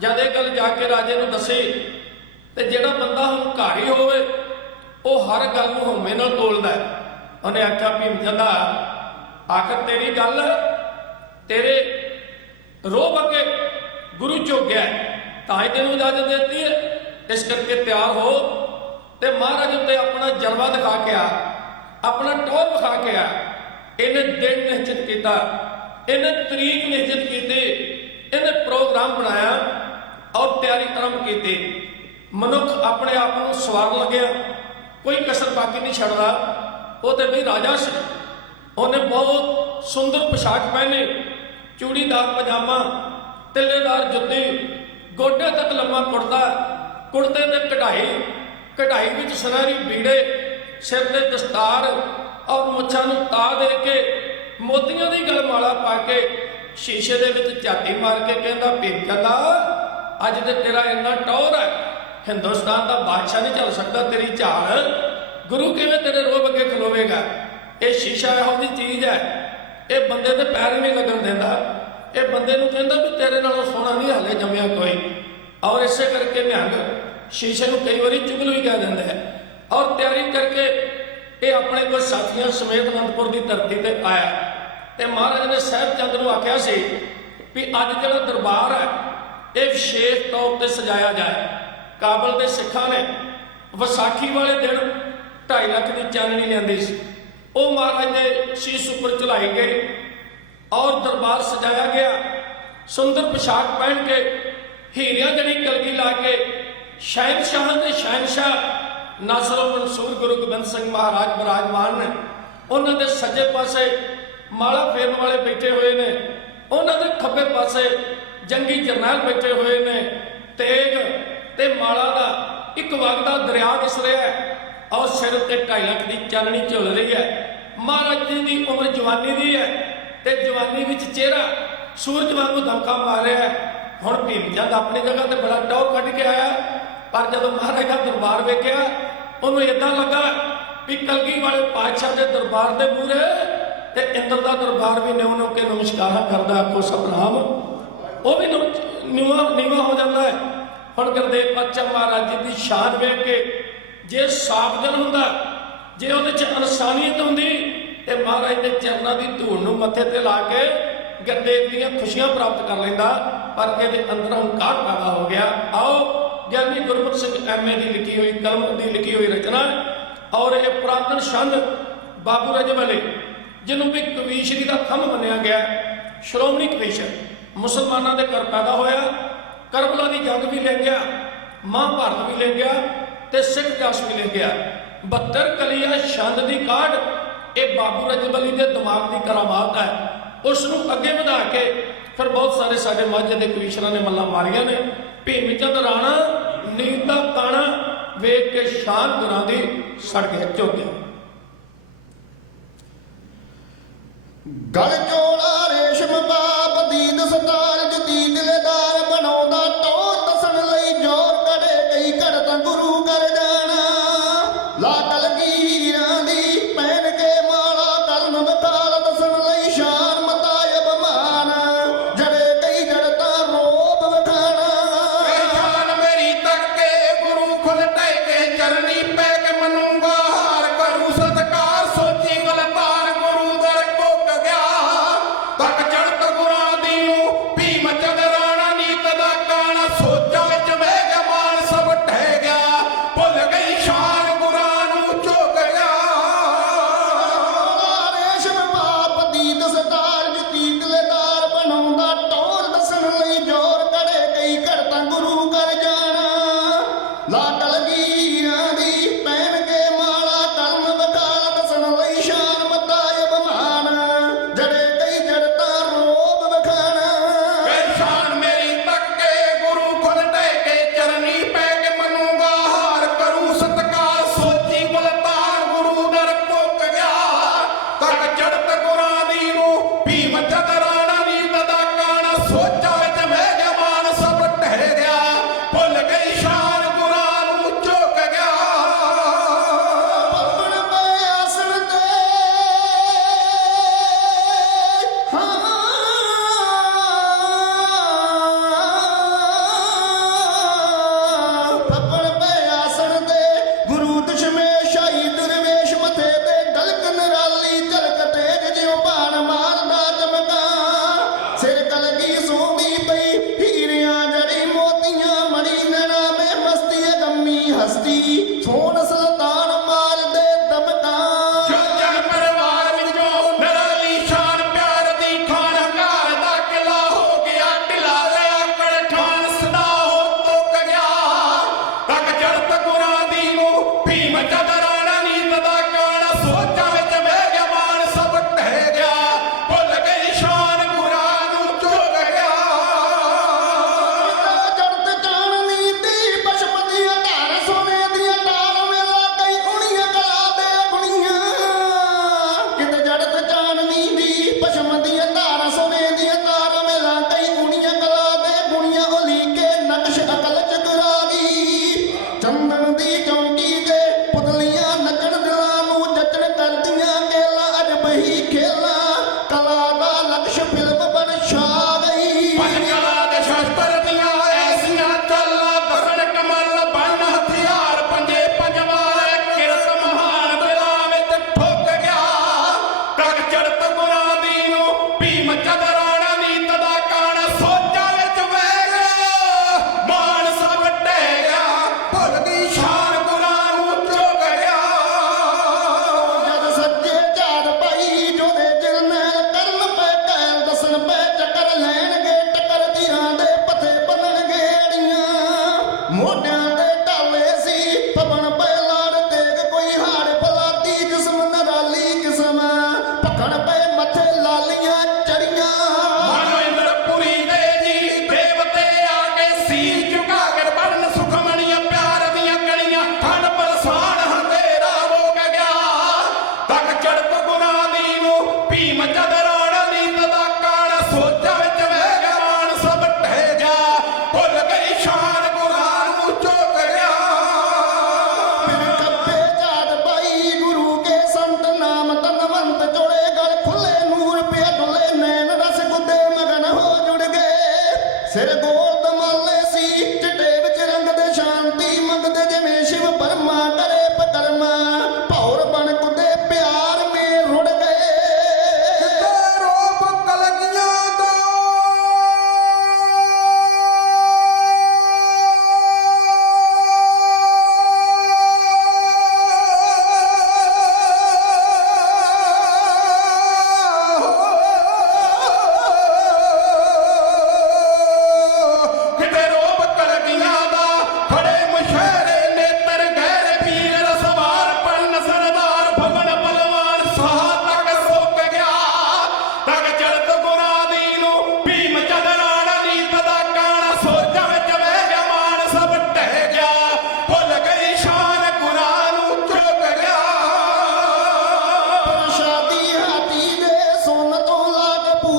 ਜਦ ਇਹ ਗੱਲ ਜਾ ਕੇ ਰਾਜੇ ਨੂੰ ਦੱਸੀ ਤੇ ਜਿਹੜਾ ਬੰਦਾ ਹੰਕਾਰੀ ਹੋਵੇ ਉਹ ਹਰ ਗੱਲ ਨੂੰ ਹਉਮੈ ਨਾਲ ਤੋਲਦਾ ਹੈ। ਉਹਨੇ ਆਖਿਆ ਭੀਮ ਚੰਦਾ ਆਖਰ ਤੇਰੀ ਗੱਲ ਤੇਰੇ ਰੋਹ ਅੱਗੇ ਗੁਰੂ ਝੋਕਿਆ ਤਾਂ ਹੀ ਤੈਨੂੰ ਇਜਾਜ਼ਤ ਦਿੱਤੀ ਹੈ, ਇਸ ਕਰਕੇ ਤਿਆਰ ਹੋ ਤੇ ਮਹਾਰਾਜ ਉੱਤੇ ਆਪਣਾ ਜਲਵਾ ਦਿਖਾ ਕੇ ਆ, ਆਪਣਾ ਟੌਰ ਵਿਖਾ ਕੇ ਆ। ਇਹਨੇ ਦਿਨ ਨਿਸ਼ਚਿਤ ਕੀਤਾ, ਇਹਨੇ ਤਰੀਕ ਨਿਸ਼ਚਿਤ ਕੀਤੀ, ਇਹਨੇ ਪ੍ਰੋਗਰਾਮ ਬਣਾਇਆ ਔਰ ਤਿਆਰੀ ਆਰੰਭ ਕੀਤੀ। ਮਨੁੱਖ ਆਪਣੇ ਆਪ ਨੂੰ ਸਵਾਰਨ ਲੱਗਿਆ, ਕੋਈ ਕਸਰ ਬਾਕੀ ਨਹੀਂ ਛੱਡਦਾ। ਉਹ ਤੇ ਵੀ ਰਾਜਾ ਸੀ, ਉਹਨੇ ਬਹੁਤ ਸੁੰਦਰ ਪੋਸ਼ਾਕ ਪਹਿਨੀ, ਚੂੜੀਦਾਰ ਪਜਾਮਾ, ਤਿੱਲੇਦਾਰ ਜੁੱਤੀ, ਗੋਡੇ ਤੱਕ ਲੰਮਾ ਕੁੜਤਾ, ਕੁੜਤੇ ਤੇ ਕਢਾਈ ਵਿੱਚ ਸੁਨਹਿਰੀ ਬੀੜੇ, ਸਿਰ ਤੇ ਦਸਤਾਰ ਔਰ ਮੁੱਛਾਂ ਨੂੰ ਤਾ ਦੇ ਕੇ ਮੋਤੀਆਂ ਦੀ ਗਲਮਾਲਾ ਪਾ ਕੇ ਸ਼ੀਸ਼ੇ ਦੇ ਵਿੱਚ ਝਾਤੀ ਮਾਰ ਕੇ ਕਹਿੰਦਾ ਭੀਮ ਚੰਦਾ ਅੱਜ ਤੇ ਤੇਰਾ ਇੰਨਾ ਟੌਰ ਹੈ, ਹਿੰਦੁਸਤਾਨ ਦਾ ਬਾਦਸ਼ਾਹ ਨਹੀਂ ਚੱਲ ਸਕਦਾ ਤੇਰੀ ਝਾਲ, ਗੁਰੂ ਕਿਵੇਂ ਤੇਰੇ ਰੋਹ ਅੱਗੇ ਖਲੋਵੇਗਾ। ਇਹ ਸ਼ੀਸ਼ਾ ਇਹੋ ਜਿਹੀ ਚੀਜ਼ ਹੈ, ਇਹ ਬੰਦੇ ਦੇ ਪੈਰ ਹੀ ਨਹੀਂ ਲੱਗਣ ਦਿੰਦਾ, ਇਹ ਬੰਦੇ ਨੂੰ ਕਹਿੰਦਾ ਵੀ ਤੇਰੇ ਨਾਲੋਂ ਸੋਹਣਾ ਨਹੀਂ ਹਲੇ ਜੰਮਿਆ ਕੋਈ। ਔਰ ਇਸੇ ਕਰਕੇ ਨਿਹੰਗ ਸ਼ੀਸ਼ੇ ਨੂੰ ਕਈ ਵਾਰੀ ਚੁਗਲ ਵੀ ਕਹਿ ਦਿੰਦੇ ਹੈ। ਔਰ ਤਿਆਰੀ ਕਰਕੇ ਇਹ ਆਪਣੇ ਕੋਈ ਸਾਥੀਆਂ ਸਮੇਤ ਅਨੰਦਪੁਰ ਦੀ ਧਰਤੀ ਤੇ ਆਇਆ ਤੇ ਮਹਾਰਾਜ ਨੇ ਸਾਹਿਬ ਚੰਦ ਨੂੰ ਆਖਿਆ ਸੀ ਵੀ ਅੱਜ ਜਿਹੜਾ ਦਰਬਾਰ ਹੈ ਇਹ ਵਿਸ਼ੇਸ਼ ਤੌਰ ਤੇ ਸਜਾਇਆ ਜਾਏ। ਕਾਬਲ ਦੇ ਸਿੱਖਾਂ ਨੇ ਵਿਸਾਖੀ ਵਾਲੇ ਦਿਨ 2.5 ਲੱਖ ਦੀ ਚਾਨਣੀ ਲਿਆਂਦੀ ਸੀ, ਉਹ ਮਹਾਰਾਜ ਦੇ ਸ਼ੀਸ਼ ਉੱਪਰ ਚੜਾਈ ਗਈ ਔਰ ਦਰਬਾਰ ਸਜਾਇਆ ਗਿਆ। ਸੁੰਦਰ ਪੋਸ਼ਾਕ ਪਹਿਨ ਕੇ ਹੀਰਿਆਂ ਜੜੀ ਕਲਗੀ ਲਾ ਕੇ ਸ਼ਹਿਨਸ਼ਾਹਾਂ ਦੇ ਸ਼ਹਿਨਸ਼ਾਹ ਨਾਸਰ ਮਨਸੂਰ ਗੁਰੂ ਗੋਬਿੰਦ ਸਿੰਘ ਮਹਾਰਾਜ ਵਿਰਾਜਮਾਨ ਨੇ। ਉਹਨਾਂ ਦੇ ਸੱਜੇ ਪਾਸੇ ਮਾਲਾ ਫੇਰਨ ਵਾਲੇ ਬੈਠੇ ਹੋਏ ਨੇ, ਉਹਨਾਂ ਦੇ ਖੱਬੇ ਪਾਸੇ ਜੰਗੀ ਜਰਨੈਲ ਬੈਠੇ ਹੋਏ ਨੇ। ਤੇਗ ਤੇ ਮਾਲਾ ਦਾ ਇੱਕ ਵਗਦਾ ਦਰਿਆ ਦਿਸ ਰਿਹਾ ਹੈ ਔਰ ਸਿਰ ਤੇ 2.5 ਲੱਖ ਦੀ ਚਾਨਣੀ ਝੁੱਲ ਰਹੀ ਹੈ। ਮਹਾਰਾਜ ਜੀ ਦੀ ਉਮਰ ਜਵਾਨੀ ਦੀ ਹੈ ਤੇ ਜਵਾਨੀ ਵਿੱਚ ਚਿਹਰਾ ਸੂਰਜ ਵਾਂਗੂ ਦਮਕਾ ਮਾਰ ਰਿਹਾ ਹੈ। ਹੁਣ ਭੀਮ ਚੰਦ ਆਪਣੀ ਜਗ੍ਹਾ ਤੇ ਬੜਾ ਟੌਰ ਕੱਢ ਕੇ ਆਇਆ, ਪਰ ਜਦੋਂ ਮਹਾਰਾਜ ਦਾ ਦਰਬਾਰ ਵੇਖਿਆ ਉਹਨੂੰ ਏਦਾਂ ਲੱਗਾ ਵੀ ਕਲਗੀ ਵਾਲੇ ਪਾਤਸ਼ਾਹ ਦੇ ਦਰਬਾਰ ਦੇ ਮੂਹਰੇ ਤੇ ਇੰਦਰ ਦਾ ਦਰਬਾਰ ਵੀ ਨਿਉ ਕੇ ਨਮਸਕਾਰਾਂ ਕਰਦਾ। ਆਖੋ ਸਤਿਨਾਮ, ਉਹ ਵੀ ਨੀਵਾਂ ਹੋ ਜਾਂਦਾ ਹੈ। ਹੁਣ ਗੁਰਦੇਵ ਪਾਤਸ਼ਾਹ ਮਹਾਰਾਜ ਜੀ ਦੀ ਸ਼ਾਨ ਵੇਖ ਕੇ ਜੇ ਸਾਵਧਨ ਹੁੰਦਾ, ਜੇ ਉਹਦੇ ਚ ਇਨਸਾਨੀਅਤ ਹੁੰਦੀ ਤੇ ਮਹਾਰਾਜ ਦੇ ਚਰਨਾਂ ਦੀ ਧੂੜ ਨੂੰ ਮੱਥੇ ਤੇ ਲਾ ਕੇ ਗੁਰਦੇਵ ਦੀਆਂ ਖੁਸ਼ੀਆਂ ਪ੍ਰਾਪਤ ਕਰ ਲੈਂਦਾ, ਪਰ ਇਹਦੇ ਅੰਦਰ ਹੰਕਾਰ ਪੈਦਾ ਹੋ ਗਿਆ। ਆਓ ਗਿਆਨੀ ਗੁਰਮੁਖ ਸਿੰਘ ਐਮਏ ਦੀ ਲਿਖੀ ਹੋਈ ਕਲਮ ਦੀ ਲਿਖੀ ਹੋਈ ਰਚਨਾ ਹੈ। ਔਰ ਇਹ ਪੁਰਾਤਨ ਛੰਦ ਬਾਬੂ ਰਜਬਲੇ, ਜਿਹਨੂੰ ਵੀ ਕਵੀਸ਼ਰੀ ਦਾ ਥੰਮ ਮੰਨਿਆ ਗਿਆ, ਸ਼੍ਰੋਮਣੀ ਕਵੀਸ਼ਰ, ਮੁਸਲਮਾਨਾਂ ਦੇ ਘਰ ਪੈਦਾ ਹੋਇਆ, ਕਰਬਲਾ ਦੀ ਜੰਗ ਵੀ ਲੈ ਗਿਆ, ਮਹਾਭਾਰਤ ਵੀ ਲੈ ਗਿਆ ਤੇ ਸਿੱਖ ਇਤਿਹਾਸ ਵੀ ਲੈ ਗਿਆ। 72 ਕਲੀਆਂ ਛੰਦ ਦੀ ਕਾਢ ਇਹ ਬਾਬੂ ਰਜਬਲੀ ਦੇ ਦਿਮਾਗ ਦੀ ਕਰਾਮਾਤ ਹੈ। ਉਸ ਨੂੰ ਅੱਗੇ ਵਧਾ ਕੇ ਫਿਰ ਬਹੁਤ ਸਾਰੇ ਸਾਡੇ ਮਾਝੇ ਦੇ ਕਵੀਸ਼ਰਾਂ ਨੇ ਮੱਲਾਂ ਮਾਰੀਆਂ ਨੇ। ਭੀਮ ਚੰਦ ਰਾਣਾ ਨੀਂਦ ਦਾ ਤਾਣਾ ਵੇਖ ਕੇ ਸ਼ਾਨ ਗੁਰਾਂ ਦੀ ਸੜ ਗਿਆ ਝੋਕਿਆ। ਗਲ ਚੋਲਾ ਰੇਸ਼ਮ ਬਾਪ ਦੀ ਦਸਤਾਰ ਜਦੀ ਦਿਲਦਾਰ ਬਣਾਉਂਦਾ ਟੋ ਦੱਸਣ ਲਈ ਜੋਰ ਕੜੇ ਕਈ ਘੜ ਤਾਂ ਗੁਰੂ ਕਰ ਜਾਣਾ। ਲਾਟਲ ਗੀਰਾਂ ਦੀ ਪਹਿਨ ਕੇ ਮਾਲਾ ਕਰਨ ਬਤਾਲ ਦੱਸਣ ਲਈ ਸ਼ਾਨ ਮਤਾਇਬ ਮਾਨ ਜੜੇ ਕਈ ਜੜ ਤਾਂ ਰੋਬ ਵਖਾਣਾ। ਪਹਿਚਾਨ ਮੇਰੀ ਤੱਕ ਕੇ ਗੁਰੂ ਖੁਦ ਟਹਿ ਕੇ ਚਰਨੀ ਪੈ ਕੇ ਮਨੂੰਗਾ ਹਾਰ ਕਰੂ ਸਤਕਾਰ ਸੋਚੀ ਗਲਤਾਰ ਗੁਰੂ ਦਰ ਕੋਕ ਗਿਆ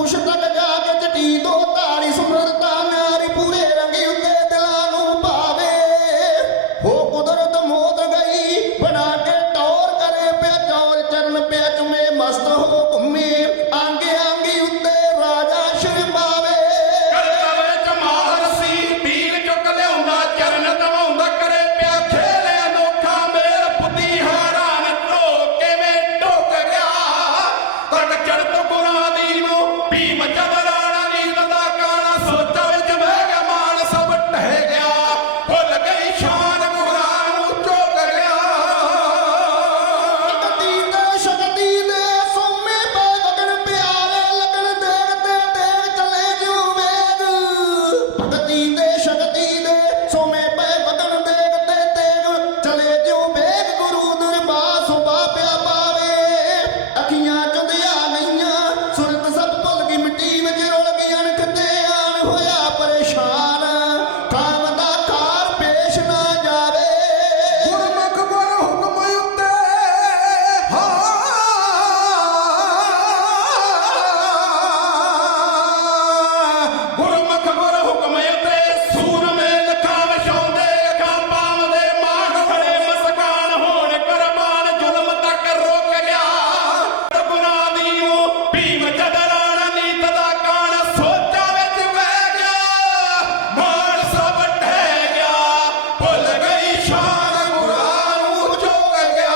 ਪੂਛ ਤੱਕ ਜਾ ਕੇ ਚਟੀ ਦੋ ਤਾਰੀ ਸੁੰਦਰਤਾ ਨਾਰੀ ਪੂਰੇ ਰੰਗੀ ਉੱਤੇ ਦਿਲਾਂ ਨੂੰ ਭਾਵੇ ਹੋ ਕੁਦਰਤ ਮੋਦ ਗਈ ਬਣਾ ਕੇ ਟੌਰ ਕਰੇ ਪਿਆ ਚੌਰ ਚਰਨ ਪਿਆ ਚੁਮੇ ਮਸਤ ਹੋ ਘੁੰਮੇ ਆਂਗੇ ਆਂਗੀ ਉੱਤੇ ਰਾਜਾ ਸ਼ਰਮਾਵੇ ਕਰਤਵੇ ਚ ਮਾਹਰ ਸੀ ਤੀਰ ਚੁੱਕ ਲਿਆਉਂਦਾ ਚਰਨ ਦਵਾਉਂਦਾ ਕਰੇ ਪਿਆ ਖੇਲੇ ਅਨੋਖਾ ਮੇਰ ਪੁੱਤੀ ਹਾਰਾਨ ਢੋਕ ਕਿਵੇਂ ਢੋਕ ਗਿਆ ਤੱਕ ਚੜ੍ਹਤ ਗੁਰਾਂ ਦੀ ਨੂੰ ਭੀਮ ਜਬਰਾਣਾ ਨੀਂਦ ਦਾ ਕਾਣਾ ਸੋਚਾਂ ਵਿੱਚ ਬਹਿ ਗਿਆ ਮਾਨ ਸਭ ਢਹਿ ਗਿਆ ਭੁੱਲ ਗਈ ਸ਼ਾਨ ਗੁਰਾਂ ਨੂੰ ਝੋਕ ਗਿਆ ਸ਼ਕਤੀ ਦੇ ਸੋਮੇ ਪੈ ਗਗਨ ਪਿਆਰੇ ਲੱਗਣ ਦੇਗ ਤੇ ਦੇਗ ਚਲੇ ਜਿਉ ਵੇਗ ਭਗਤੀ ਦੇ ਸ਼ਕਤੀ ਦੇ ਸੋਮੇ ਪੈ ਗਗਨ ਦੇਗ ਤੇ ਦੇਗ ਚਲੇ ਜਿਉ ਵੇਗ ਗੁਰੂ ਦਰਬਾਰ ਸੁਭਾ ਪਿਆ ਪਾਵੇ ਅੱਖੀਆਂ ਚੁੰਦਿਆ ਗਈਆਂ ਸੁਰਤ ਸਭ ਭੁੱਲ ਗਈ ਮਿੱਟੀ ਵਿੱਚ ਰੁਲ ਗਈ ਅਣਖ ਤੇ ਆਣ ਹੋਇਆ ਪਰੇਸ਼ਾਨ ਕਾਮ ਦਾ ਕਾਰ ਪੇਸ਼ ਨਾ ਜਾਵੇ ਗੁਰਮੁਖ ਗੁਰ ਹੁਕਮ ਉੱਤੇ ਗੁਰਮੁਖ ਗੁਰ ਹੁਕਮ ਉੱਤੇ ਸੂਰਮੇ ਲੱਖਾਂ ਵਿਛਾਉਂਦੇ ਅੱਖਾਂ ਪਾਵਦੇ ਮਾਣ ਖੜੇ ਮਸਕਾਨ ਹੋਣ ਕੁਰਬਾਨ ਜ਼ੁਲਮ ਤੱਕ ਰੁਕ ਗਿਆ ਗੁਰਾਂ ਦੀ ਉਹ ਭੀਮ ਜਬਰਾਣਾ ਨੀਤ ਦਾ ਕਾਣ ਸੋਚਾਂ ਵਿੱਚ ਵਹਿ ਗਿਆ ਮਾਣ ਸਭ ਢਹਿ ਗਿਆ ਭੁੱਲ ਗਈ ਸ਼ਾਨ ਗੁਰਾਂ ਨੂੰ ਝੋਕ ਗਿਆ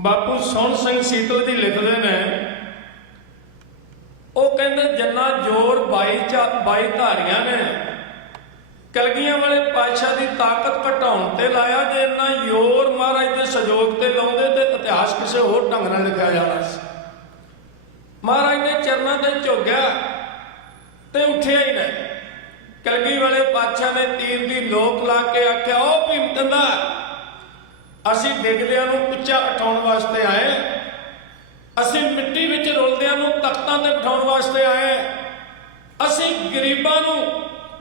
ਬਾਪੂ ਸੋਹਣ ਸਿੰਘ ਸੀਤਲ ਜੀ ਲਿਖਦੇ ਨੇ ਉਹ ਕਹਿੰਦੇ ਜੰਨਾ ਜੋਰ 22 ਧਾਰੀਆਂ ਨੇ ਕਲਗੀਆਂ ਵਾਲੇ ਪਾਤਸ਼ਾਹ ਦੀ ਤਾਕਤ ਘਟਾਉਣ ਤੇ ਲਾਇਆ ਜੇ ਇੰਨਾ ਜ਼ੋਰ ਮਹਾਰਾਜ ਦੇ ਸਹਿਯੋਗ ਤੇ ਲਾਉਂਦੇ ਤੇ ਇਤਿਹਾਸ ਕਿਸੇ ਹੋਰ ਢੰਗ ਨਾਲ ਲਿਖਿਆ ਜਾਣਾ ਸੀ ਮਹਾਰਾਜ ਦੇ ਚਰਨਾਂ ਤੇ ਝੁਕਿਆ ਤੇ ਉੱਠਿਆ ਹੀ ਨਹੀਂ ਕਲਗੀ ਵਾਲੇ ਪਾਤਸ਼ਾਹ ਨੇ ਤੀਰ ਦੀ ਲੋਕ ਲਾ ਕੇ ਆਖਿਆ ਉਹ ਭੀਮ ਕਹਿੰਦਾ ਅਸੀਂ ਡਿੱਗਦਿਆਂ ਨੂੰ ਉੱਚਾ ਉਠਾਉਣ ਵਾਸਤੇ ਆਏ ਅਸੀਂ ਮਿੱਟੀ ਵਿੱਚ ਰੁਲਦਿਆਂ ਨੂੰ ਤਖਤਾਂ ਤੇ ਬਿਠਾਉਣ ਵਾਸਤੇ ਆਏ ਅਸੀਂ ਗਰੀਬਾਂ ਨੂੰ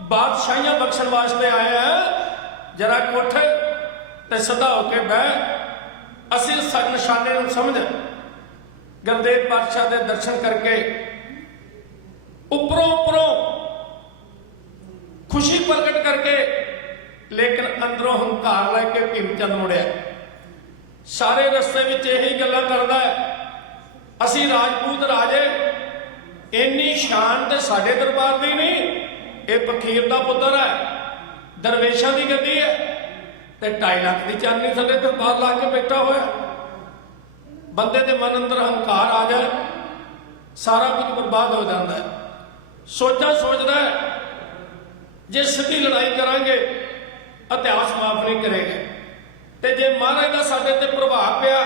ਬਾਦਸ਼ਾਹੀਆਂ ਬਖਸ਼ਣ ਵਾਸਤੇ ਆਏ ਆ ਜਰਾ ਉੱਠ ਤੇ ਸਿੱਧਾ ਹੋ ਕੇ ਬਹਿ ਅਸੀਂ ਸੱਚ ਨਿਸ਼ਾਨੇ ਨੂੰ ਸਮਝ ਗੁਰਦੇਵ ਪਾਤਸ਼ਾਹ ਦੇ ਦਰਸ਼ਨ ਕਰਕੇ ਉੱਪਰੋਂ ਖੁਸ਼ੀ ਪ੍ਰਗਟ ਕਰਕੇ ਲੇਕਿਨ ਅੰਦਰੋਂ ਹੰਕਾਰ ਲੈ ਕੇ ਭੀਮ ਚੰਦ ਮੁੜਿਆ ਸਾਰੇ ਰਸਤੇ ਵਿੱਚ ਇਹੀ ਗੱਲਾਂ ਕਰਦਾ ਹੈ ਅਸੀਂ ਰਾਜਪੂਤ ਰਾਜੇ ਇੰਨੀ ਸ਼ਾਨ ਤੇ ਸਾਡੇ ਦਰਬਾਰ ਦੀ ਨਹੀਂ ਇਹ ਫਕੀਰ ਦਾ ਪੁੱਤਰ ਹੈ ਦਰਵੇਸ਼ਾਂ ਦੀ ਗੱਦੀ ਹੈ ਤੇ 2.5 ਲੱਖ ਦੀ ਚਾਂਦੀ ਥੱਲੇ ਦਰਬਾਰ ਲਾ ਕੇ ਬੈਠਾ ਹੋਇਆ ਬੰਦੇ ਦੇ ਮਨ ਅੰਦਰ ਹੰਕਾਰ ਆ ਜਾਏ ਸਾਰਾ ਕੁਝ ਬਰਬਾਦ ਹੋ ਜਾਂਦਾ ਹੈ ਸੋਚਦਾ ਹੈ ਜੇ ਸਿੱਧੀ ਲੜਾਈ ਕਰਾਂਗੇ ਇਤਿਹਾਸ ਮਾਫ ਨਹੀਂ ਕਰੇਗਾ ਤੇ ਜੇ ਮਹਾਰਾਜ ਦਾ ਸਾਡੇ ਤੇ ਪ੍ਰਭਾਵ ਪਿਆ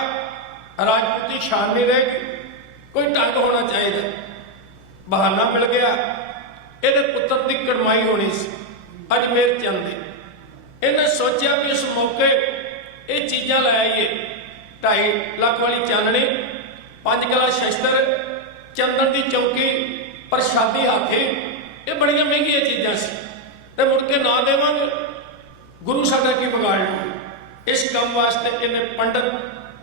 ਰਾਜਪੂਤੀ ਸ਼ਾਨ ਨਹੀਂ ਰਹੇਗੀ ਕੋਈ ਢੰਗ ਹੋਣਾ ਚਾਹੀਦਾ ਬਹਾਨਾ ਮਿਲ ਗਿਆ ਇਹਦੇ ਪੁੱਤਰ ਦੀ ਕੜਮਾਈ ਹੋਣੀ ਸੀ ਅਜਮੇਰ ਚੰਦ ਦੀ ਇਹਨੇ ਸੋਚਿਆ ਵੀ ਇਸ ਮੌਕੇ ਇਹ ਚੀਜ਼ਾਂ ਲੈ ਆਈਏ 2.5 ਲੱਖ ਵਾਲੀ ਚਾਨਣੀ 5 ਕਿਲਾ ਸ਼ਸਤਰ ਚੰਦਨ ਦੀ ਚੌਕੀ ਪ੍ਰਸ਼ਾਦੀ ਹਾਥੀ ਇਹ ਬੜੀਆਂ ਮਹਿੰਗੀਆਂ ਚੀਜ਼ਾਂ ਸੀ ਤੇ ਮੁੜ ਕੇ ਨਾ ਦੇਵਾਂਗੇ ਗੁਰੂ ਸਾਡਾ ਕੀ ਵਿਗਾੜ ਲੂ ਇਸ ਕੰਮ ਵਾਸਤੇ ਇਹਨੇ ਪੰਡਤ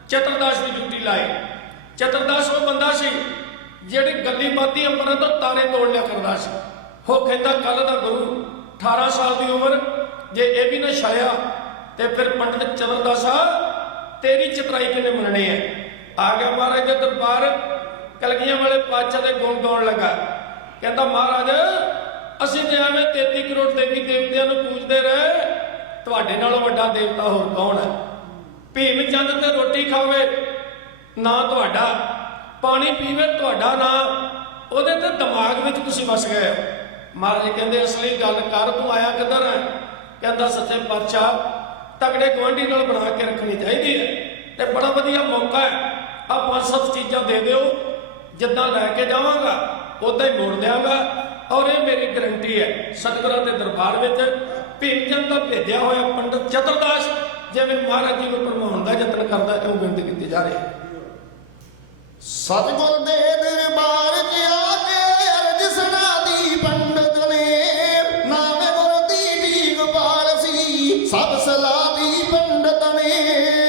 ਚਤਰਦਾਸ ਦੀ ਡਿਊਟੀ ਲਾਈ ਚਤਰਦਾਸ ਉਹ ਬੰਦਾ ਸੀ ਜਿਹੜੀ ਗੱਲੀ ਬਾਤੀ ਅੰਬਰਾਂ ਤੋਂ ਤਾਰੇ ਤੋੜ ਲਿਆ ਕਰਦਾ ਸੀ ਉਹ ਕਹਿੰਦਾ ਕੱਲ ਦਾ ਗੁਰੂ 18 ਸਾਲ ਦੀ ਉਮਰ ਜੇ ਇਹ ਵੀ ਨਾ ਛਾਇਆ ਤੇ ਫਿਰ ਪੰਡਤ ਚਤਰਦਾਸਾ ਤੇਰੀ ਚਤਰਾਈ ਕਿਨੇ ਮੰਨਣੀ ਹੈ ਆ ਗਿਆ ਮਹਾਰਾਜ ਦੇ ਦਰਬਾਰ ਕਲਗੀਆਂ ਵਾਲੇ ਪਾਤਸ਼ਾਹ ਦੇ ਗੁਣ ਗਾਉਣ ਲੱਗਾ ਕਹਿੰਦਾ ਮਹਾਰਾਜ ਅਸੀਂ ਤੇ ਐਵੇਂ 33 ਕਰੋੜ ਦੇਵੀ ਦੇਵਤਿਆਂ ਨੂੰ ਪੂਜਦੇ ਰਹੇ ਤੁਹਾਡੇ ਨਾਲੋਂ ਵੱਡਾ ਦੇਵਤਾ ਹੋਰ ਕੌਣ ਹੈ ਭੀਮ ਚੰਦ ਤੇ ਰੋਟੀ ਖਾਵੇ ਨਾ ਤੁਹਾਡਾ ਪਾਣੀ ਪੀਵੇ ਤੁਹਾਡਾ ਨਾ ਉਹਦੇ ਤੇ ਦਿਮਾਗ ਵਿੱਚ ਤੁਸੀਂ ਵਸ ਗਏ ਹੋ ਮਹਾਰਾਜ ਕਹਿੰਦੇ ਅਸਲੀ ਗੱਲ ਕਰ ਤੂੰ ਆਇਆ ਕਿੱਧਰ ਹੈ ਕਹਿੰਦਾ ਸੱਚੇ ਪਾਤਸ਼ਾਹ ਤਗੜੇ ਗੁਆਂਢੀ ਨਾਲ ਬਣਾ ਕੇ ਰੱਖਣੀ ਚਾਹੀਦੀ ਹੈ ਤੇ ਬੜਾ ਵਧੀਆ ਮੌਕਾ ਹੈ ਆ 5-7 ਚੀਜ਼ਾਂ ਦੇ ਦਿਓ ਜਿੱਦਾਂ ਲੈ ਕੇ ਜਾਵਾਂਗਾ ਉਦਾਂ ਹੀ ਮੋੜ ਦਿਆਂਗਾ ਔਰ ਇਹ ਮੇਰੀ ਗਰੰਟੀ ਹੈ ਸਤਿਗੁਰਾਂ ਦੇ ਦਰਬਾਰ ਵਿੱਚ ਭੀਮ ਚੰਦ ਦਾ ਭੇਜਿਆ ਹੋਇਆ ਪੰਡਤ ਚਤਰਦਾਸ ਜਿਵੇਂ ਮਹਾਰਾਜ ਜੀ ਨੂੰ ਭਰਮਾਉਣ ਦਾ ਯਤਨ ਕਰਦਾ ਉਹ ਬੇਨਤੀ ਕੀਤੀ ਜਾ ਰਹੀ ਹੈ ਸਤਿਗੁਰ ਦੇ ਦਰਬਾਰ 'ਚ ਆ ਕੇ ਅਰਜ ਸੁਣਾਦੀ ਪੰਡਤ ਨੇ ਨਾਮ ਗੁਰ ਦੀ ਢੀਕ ਪਾਲ ਸੀ ਸਭ ਸਲਾਹ ਦੀ ਪੰਡਤ ਨੇ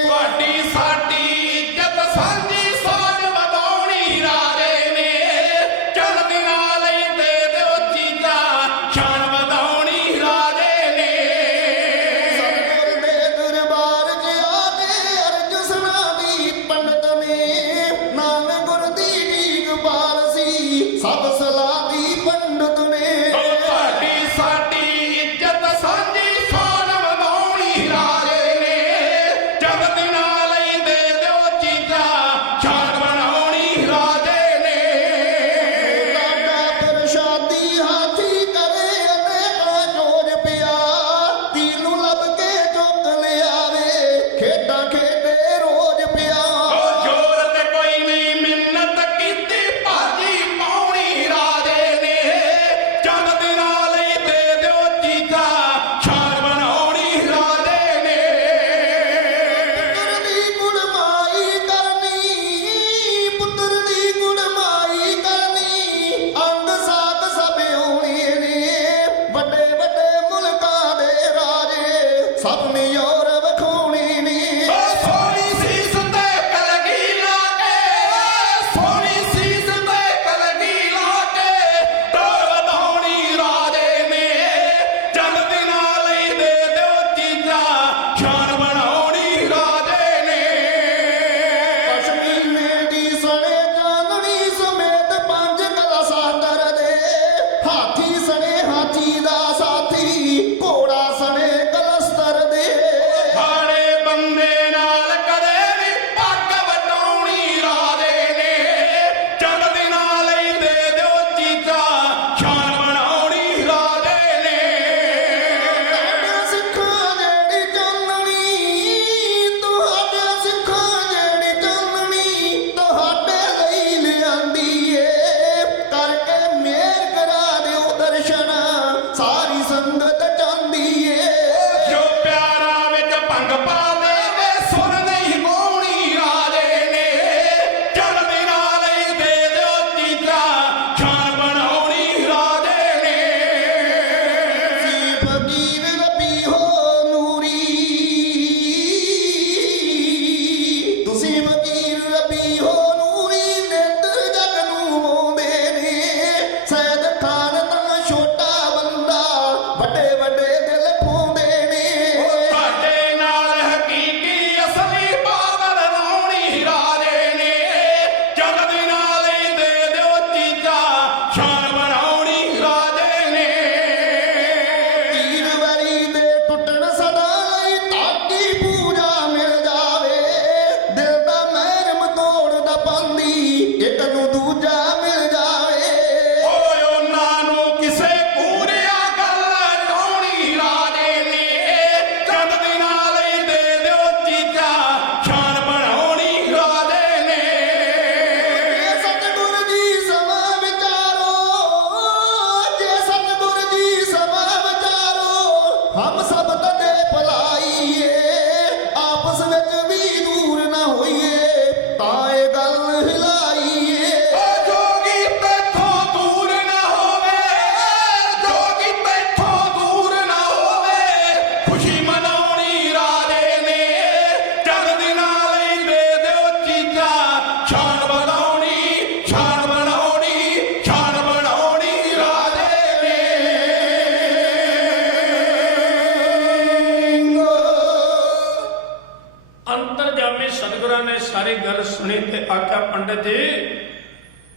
ਅੰਤਰਜਾਮੀ ਸਤਿਗੁਰਾਂ ਨੇ ਸਾਰੀ ਗੱਲ ਸੁਣੀ ਤੇ ਆਖਿਆ ਪੰਡਤ ਜੀ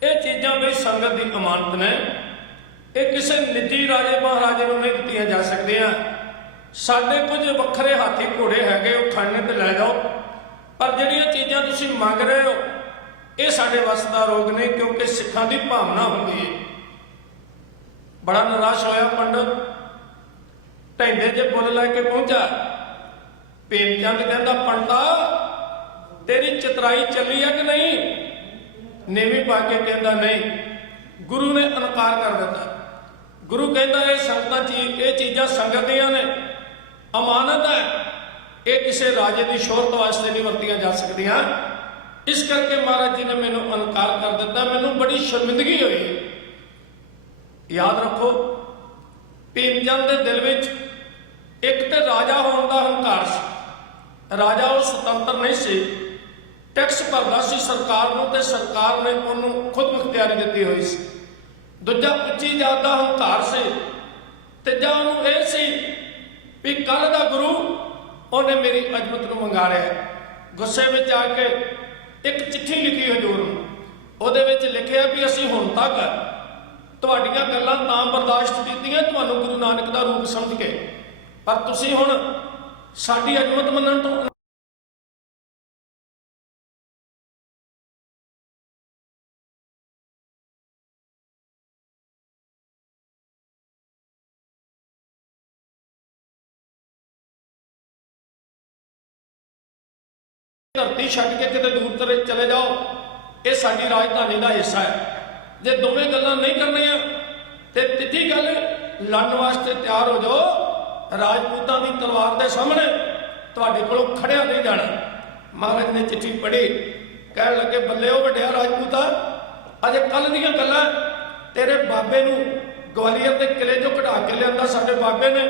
ਇਹ ਚੀਜ਼ਾਂ ਵੀ ਸੰਗਤ ਦੀ ਅਮਾਨਤ ਨੇ, ਇਹ ਕਿਸੇ ਨਿੱਜੀ ਰਾਜੇ ਮਹਾਰਾਜੇ ਨੂੰ ਨਹੀਂ ਦਿੱਤੀਆਂ ਜਾ ਸਕਦੀਆਂ। ਸਾਡੇ ਕੁਝ ਵੱਖਰੇ ਹਾਥੀ ਘੋੜੇ ਹੈਗੇ, ਉਹ ਖਾਣੇ ਤੇ ਲੈ ਜਾਓ, ਪਰ ਜਿਹੜੀਆਂ ਚੀਜ਼ਾਂ ਤੁਸੀਂ ਮੰਗ ਰਹੇ ਹੋ ਇਹ ਸਾਡੇ ਵੱਸ ਦਾ ਰੋਗ ਨਹੀਂ, ਕਿਉਂਕਿ ਸਿੱਖਾਂ ਦੀ ਭਾਵਨਾ ਹੁੰਦੀ ਹੈ। ਬੜਾ ਨਿਰਾਸ਼ ਹੋਇਆ ਪੰਡਤ, ਢੈਂਦੇ ਜੇ ਬੁੱਲ ਲੈ ਕੇ ਪਹੁੰਚਾ। ਭੀਮ ਚੰਦ ਕਹਿੰਦਾ ਪੰਡਤਾ ਤੇਰੀ ਚਤਰਾਈ ਚੱਲੀ ਆ ਕਿ ਨਹੀਂ? ਨੇਵੀਂ ਪਾ ਕੇ ਕਹਿੰਦਾ ਨਹੀਂ। ਗੁਰੂ ਨੇ ਇਨਕਾਰ ਕਰ ਦਿੱਤਾ। ਗੁਰੂ ਕਹਿੰਦਾ ਇਹ ਸੰਗਤਾਂ ਇਹ ਚੀਜ਼ਾਂ ਸੰਗਤ ਦੀਆਂ ਨੇ, ਅਮਾਨਤ ਹੈ, ਇਹ ਕਿਸੇ ਰਾਜੇ ਦੀ ਸ਼ੋਹਰਤ ਵਾਸਤੇ ਨਹੀਂ ਵਰਤੀਆਂ ਜਾ ਸਕਦੀਆਂ। ਇਸ ਕਰਕੇ ਮਹਾਰਾਜ ਜੀ ਨੇ ਮੈਨੂੰ ਇਨਕਾਰ ਕਰ ਦਿੱਤਾ। ਮੈਨੂੰ ਬੜੀ ਸ਼ਰਮਿੰਦਗੀ ਹੋਈ। ਯਾਦ ਰੱਖੋ ਭੀਮ ਚੰਦ ਦੇ ਦਿਲ ਵਿੱਚ ਇੱਕ ਤੇ ਰਾਜਾ ਹੋਣ ਦਾ ਹੰਕਾਰ ਸੀ। ਰਾਜਾ ਉਹ ਸੁਤੰਤਰ ਨਹੀਂ ਸੀ, ਟੈਕਸ ਭਰਦਾ ਸੀ ਸਰਕਾਰ ਨੂੰ ਤੇ ਸਰਕਾਰ ਨੇ ਉਹਨੂੰ ਖੁਦ ਮੁਖਤਿਆਰੀ ਦਿੱਤੀ ਹੋਈ ਸੀ। ਦੂਜਾ ਉੱਚੀ ਜਾਤ ਦਾ ਹੰਕਾਰ ਸੀ। ਤੀਜਾ ਉਹਨੂੰ ਇਹ ਸੀ ਵੀ ਕੱਲ ਦਾ ਗੁਰੂ ਉਹਨੇ ਮੇਰੀ ਅਜ਼ਮਤ ਨੂੰ ਮੰਗਾ ਲਿਆ। ਗੁੱਸੇ ਵਿੱਚ ਆ ਕੇ ਇੱਕ ਚਿੱਠੀ ਲਿਖੀ ਹਜ਼ੂਰ ਨੂੰ, ਉਹਦੇ ਵਿੱਚ ਲਿਖਿਆ ਵੀ ਅਸੀਂ ਹੁਣ ਤੱਕ ਤੁਹਾਡੀਆਂ ਗੱਲਾਂ ਤਾਂ ਬਰਦਾਸ਼ਤ ਕੀਤੀਆਂ ਤੁਹਾਨੂੰ ਗੁਰੂ ਨਾਨਕ ਦਾ ਰੂਪ ਸਮਝ ਕੇ, ਪਰ ਤੁਸੀਂ ਹੁਣ ਸਾਡੀ ਅਜ਼ਮਤ ਮੰਨਣ ਤੋਂ ਧਰਤੀ ਛੱਡ ਕੇ ਕਿਤੇ ਦੂਰ ਤਰੇ ਚਲੇ ਜਾਓ, ਇਹ ਸਾਡੀ ਰਾਜਧਾਨੀ ਦਾ ਹਿੱਸਾ ਹੈ। ਜੇ ਦੋਵੇਂ ਗੱਲਾਂ ਨਹੀਂ ਕਰਨੀਆਂ ਤੇ ਤੀਜੀ ਗੱਲ ਲੜਨ ਵਾਸਤੇ ਤਿਆਰ ਹੋ ਜਾਓ। ਰਾਜਪੂਤਾਂ ਦੀ ਤਲਵਾਰ ਦੇ ਸਾਹਮਣੇ ਤੁਹਾਡੇ ਕੋਲੋਂ ਖੜਿਆ ਨਹੀਂ ਜਾਣਾ। ਮਹਾਰਾਜ ਨੇ ਚਿੱਠੀ ਪੜ੍ਹੀ, ਕਹਿਣ ਲੱਗੇ ਬੱਲੇ ਉਹ ਵੱਡਿਆ ਰਾਜਪੂਤਾ, ਅਜੇ ਕੱਲ ਦੀਆਂ ਗੱਲਾਂ ਤੇਰੇ ਬਾਬੇ ਨੂੰ ਗਵਾਲੀਅਰ ਦੇ ਕਿਲੇ ਚੋਂ ਕਢਾ ਕੇ ਲਿਆਂਦਾ ਸਾਡੇ ਬਾਬੇ ਨੇ,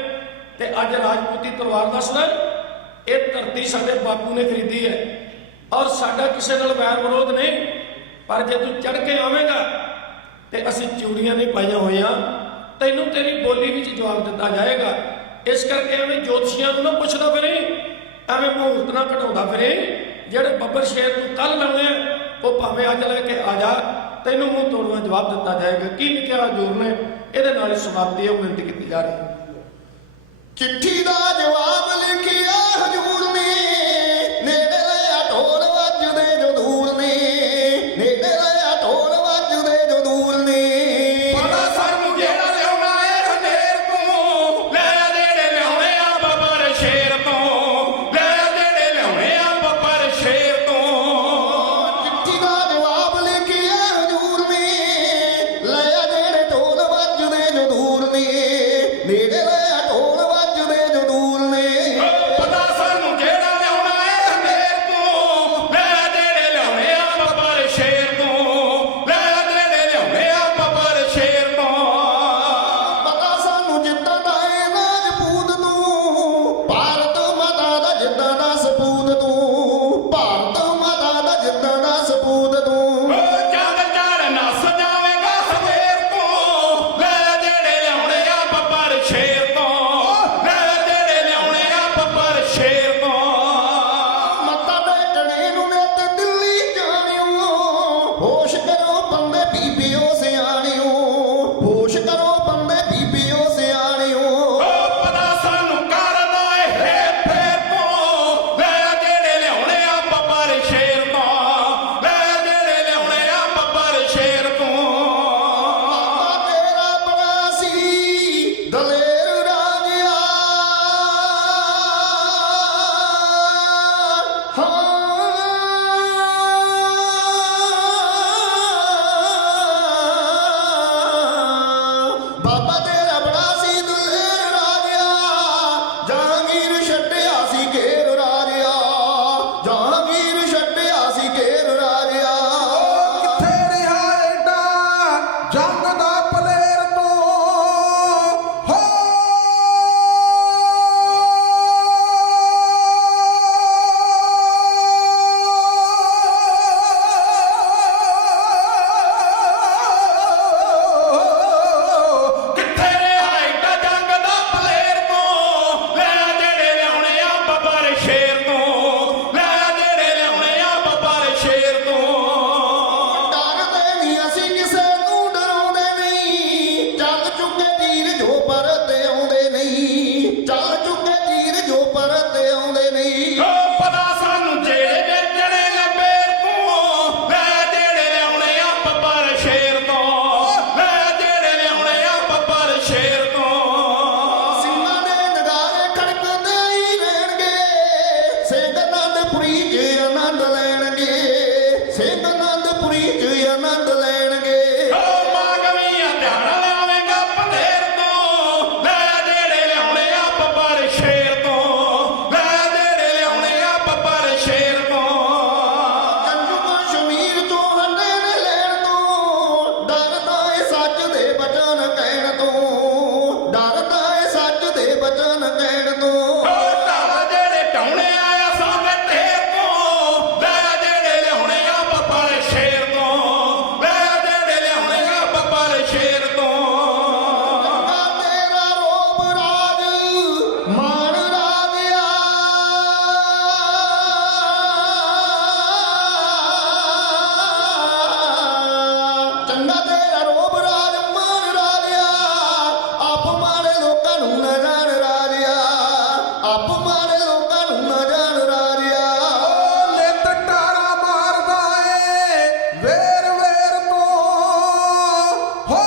ਤੇ ਅੱਜ ਰਾਜਪੂਤੀ ਤਲਵਾਰ ਦੱਸਦਾ ਇਹ ਧਰਤੀ ਸਾਡੇ ਬਾਪੂ ਨੇ ਖਰੀਦੀ ਹੈ ਔਰ ਸਾਡਾ ਕਿਸੇ ਨਾਲ ਵੈਰ ਵਿਰੋਧ ਨਹੀਂ, ਪਰ ਜੇ ਤੂੰ ਚੜ ਕੇ ਆਵੇਂਗਾ ਤੇ ਅਸੀਂ ਚੂੜੀਆਂ ਨਹੀਂ ਪਾਈਆਂ ਹੋਈਆਂ, ਤੈਨੂੰ ਤੇਰੀ ਬੋਲੀ ਵਿੱਚ ਜਵਾਬ ਦਿੱਤਾ ਜਾਏਗਾ। ਇਸ ਕਰਕੇ ਐਵੇਂ ਜੋਤਸ਼ੀਆਂ ਨੂੰ ਨਾ ਪੁੱਛਦਾ ਫਿਰੇ, ਐਵੇਂ ਮਹੂਰਤ ਨਾ ਘਟਾਉਂਦਾ ਫਿਰੇ। ਜਿਹੜੇ ਬੱਬਰ ਸ਼ੇਰ ਤੂੰ ਕੱਲ ਲਾਉਣੇ ਆ ਉਹ ਭਾਵੇਂ ਅੱਜ ਲੈ ਕੇ ਆ ਜਾ, ਤੈਨੂੰ ਮੂੰਹ ਤੋੜਵਾ ਜਵਾਬ ਦਿੱਤਾ ਜਾਏਗਾ। ਕੀ ਲਿਖਿਆ ਹਜ਼ੂਰ ਨੇ, ਇਹਦੇ ਨਾਲ ਹੀ ਸਮਾਪਤੀ ਉਹ ਬੇਨਤੀ ਕੀਤੀ ਜਾ ਰਹੀ। ਚਿੱਠੀ ਦਾ ਜਵਾਬ ਲਿਖਿਆ ਹਜ਼ੂਰ ਨੇ, ਨੇੜੇ ਲਿਆ ਢੋਲ ਵੱਜਦੇ ਜੋ ਦੂਰ ਨੇ, ਨੇੜੇ ਲਿਆ ਢੋਲ ਵੱਜਦੇ ਜੋ ਦੂਰ ਨੇ। ਪਤਾ ਸਾਨੂੰ ਜਿਹੜਾ ਲਿਆਉਣਾ ਏ ਹਨੇਰ ਤੋਂ, ਲੈ ਜਿਹੜੇ ਲਿਆਉਣੇ ਆ ਬੱਬਰ ਸ਼ੇਰ ਤੋਂ, ਲੈ ਜਿਹੜੇ ਲਿਆਉਣੇ ਆ ਬੱਬਰ ਸ਼ੇਰ ਤੋਂ। ਚਿੱਠੀ ਦਾ ਜਵਾਬ ਲਿਖਿਆ ਹਜ਼ੂਰ ਨੇ, ਲਿਆ ਜਿਹੜੇ ਢੋਲ ਵੱਜਦੇ ਜੋ ਦੂਰ ਨੇ, ਨੇੜੇ ਲਿਆ ਢੋਲ ਵੱਜਦੇ ਜੋ ਦੂਰ ਨੇ। ਪਤਾ ਸਾਨੂੰ ਸਿੰਘ ਆਨੰਦਪੁਰੀ ਚ ਆਨੰਦ ਲੈਣਗੇ ਓ ਮਾਗਵੀਆਂ ਧਿਆਨ ਲਾਵੇਂਗਾ ਪੰਧੇਰ ਤੋਂ ਲੈ ਜਿਹੜੇ ਲਿਆਉਣੇ ਆ ਬੱਬਰ ਸ਼ੇਰ ਤੋਂ ਲੈ ਜਿਹੜੇ ਲਿਆਉਣੇ ਆ ਬੱਬਰ ਸ਼ੇਰ ਤੋਂ ਜੰਮੂ ਕਸ਼ਮੀਰ ਤੋਂ ਹੰਡੇ ਨੇ ਲੈਣ ਤੋਂ ਡਰਦਾ ਏ ਸੱਚ ਦੇ ਬਚਨ ਕਹਿਣ ਤੋਂ ਡਰਦਾ ਏ ਸੱਚ ਦੇ ਬਚਨ ਕਹਿਣ ਤੋਂ ਓ ਢਾਲਾ ਜਿਹੜੇ ਢਾਉਣੇ ਆਇਆ ਸਾਵੇਂ ਤੇਰ ਤੋਂ ਲੈ ਜਿਹੜੇ ਲਿਆਉਣੇ ਆ ਬੱਬਰ ਸ਼ੇਰ ਤੋਂ ਲੈ ਜਿਹੜੇ ਲਿਆਉਣੇ ਆ ਬੱਬਰ ਸ਼ੇਰ ਤੋਂ ਚੰਗਾ ਤੇਰਾ ਰੋਬ ਰਾਜ ਮਾਣ ਰਾਜਿਆ ਚੰਗਾ ਤੇਰਾ ਰੋਬ ਰਾਜ ਮਾਣ ਰਾਜਿਆ ਆਪ ਮਾੜੇ ਲੋਕਾਂ ਨੂੰ ਨਾ ਜਾਣ ਰਾਜਿਆ ਆਪ ਮਾੜੇ ਲੋਕਾਂ ਨੂੰ ਨਾ ਜਾਣ ਰਾਜਿਆ ਓ ਨਿਤ ਟਾਰਾ ਮਾਰਦਾ ਏ ਵੇਰ ਵੇਰ ਤੋਂ ਹੋ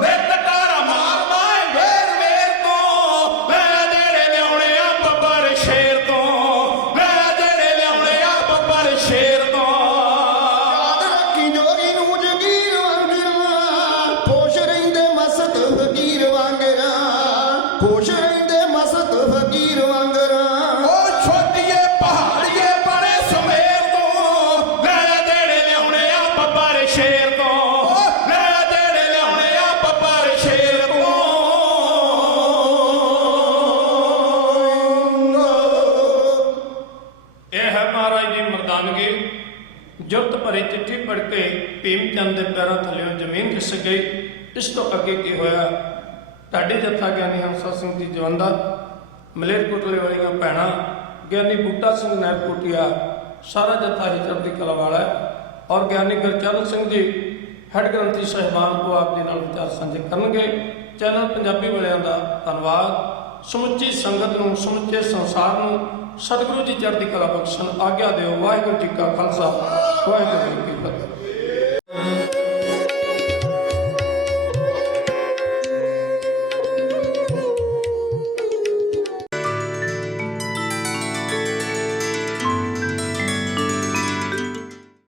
ਨਿਤ ਟਾਰਾ ਮਾਰਦਾ ਏ ਵੇਰ ਵੇਰ ਤੋਂ ਲੈ ਜਿਹੜੇ ਲਿਆਉਣੇ ਆ ਬੱਬਰ ਸ਼ੇਰ ਤੋਂ ਲੈ ਜਿਹੜੇ ਲਿਆਉਣੇ ਆ ਬੱਬਰ ਸ਼ੇਰ ਤੋਂ ਯਾਦ ਰੱਖੀ ਜੋਗੀ ਨੂੰ ਜਗੀਰ ਵਾਂਗਰਾ ਖੁਸ਼ ਰਹਿੰਦੇ ਮਸਤ ਫਕੀਰ ਵਾਂਗਰਾ ਖੁਸ਼ ਰਹਿੰਦੇ ਮਸਤ ਫਕੀਰ ਵਾਂਗਰਾ ਓ ਛੋਟੀਏ ਪਹਾੜੀਏ ਬਣੇ ਸਮੇਰ ਤੋਂ ਲੈ ਜਿਹੜੇ ਲਿਆਉਣੇ ਆ ਬੱਬਰ ਸ਼ੇਰ ਤੋਂ ਲੈ ਜਿਹੜੇ ਲਿਆਉਣੇ ਆ ਬੱਬਰ ਸ਼ੇਰ ਤੋਂ ਇਹ ਹੈ ਮਹਾਰਾਜ ਦੀ ਮਰਦਾਨਗੀ। ਜੁਗਤ ਭਰੀ ਚਿੱਠੀ ਪੜ੍ਹ ਕੇ ਭੀਮ ਚੰਦ ਦੇ ਪੈਰਾਂ ਥੱਲਿਓਂ ਜ਼ਮੀਨ ਖਿਸਕ ਗਈ। ਇਸ ਤੋਂ ਅੱਗੇ ਕੀ ਹੋਇਆ? ਢਾਡੀ ਜੱਥਾ ਗਿਆਨੀ ਹੰਸਾ ਸਿੰਘ ਜੀ ਜਵੰਦਾ, ਮਲੇਰਕੋਟਲੇ ਵਾਲੀਆਂ ਭੈਣਾਂ, ਗਿਆਨੀ ਬੂਟਾ ਸਿੰਘ ਨੈਪਕੋਟੀਆ, ਸਾਰਾ ਜੱਥਾ ਹੀ ਚੜ੍ਹਦੀ ਕਲਾ ਵਾਲਾ ਹੈ। ਔਰ ਗਿਆਨੀ ਗੁਰਚਰਨ ਸਿੰਘ ਜੀ ਹੈਡ ਗ੍ਰੰਥੀ ਸਾਹਿਬਾਨ ਉਹ ਆਪ ਦੇ ਨਾਲ ਵਿਚਾਰ ਸਾਂਝੇ ਕਰਨਗੇ। ਚੈਨਲ ਪੰਜਾਬੀ ਵਾਲਿਆਂ ਦਾ ਧੰਨਵਾਦ। ਸਮੁੱਚੀ ਸੰਗਤ ਨੂੰ, ਸਮੁੱਚੇ ਸੰਸਾਰ ਨੂੰ ਸਤਿਗੁਰੂ ਜੀ ਚੜ੍ਹਦੀ ਕਲਾ ਬਖਸ਼ਣ। ਆਗਿਆ ਦਿਓ। ਵਾਹਿਗੁਰੂ ਜੀ ਕਾ ਖਾਲਸਾ, ਵਾਹਿਗੁਰੂ ਜੀ ਕੀ ਫਤਿਹ।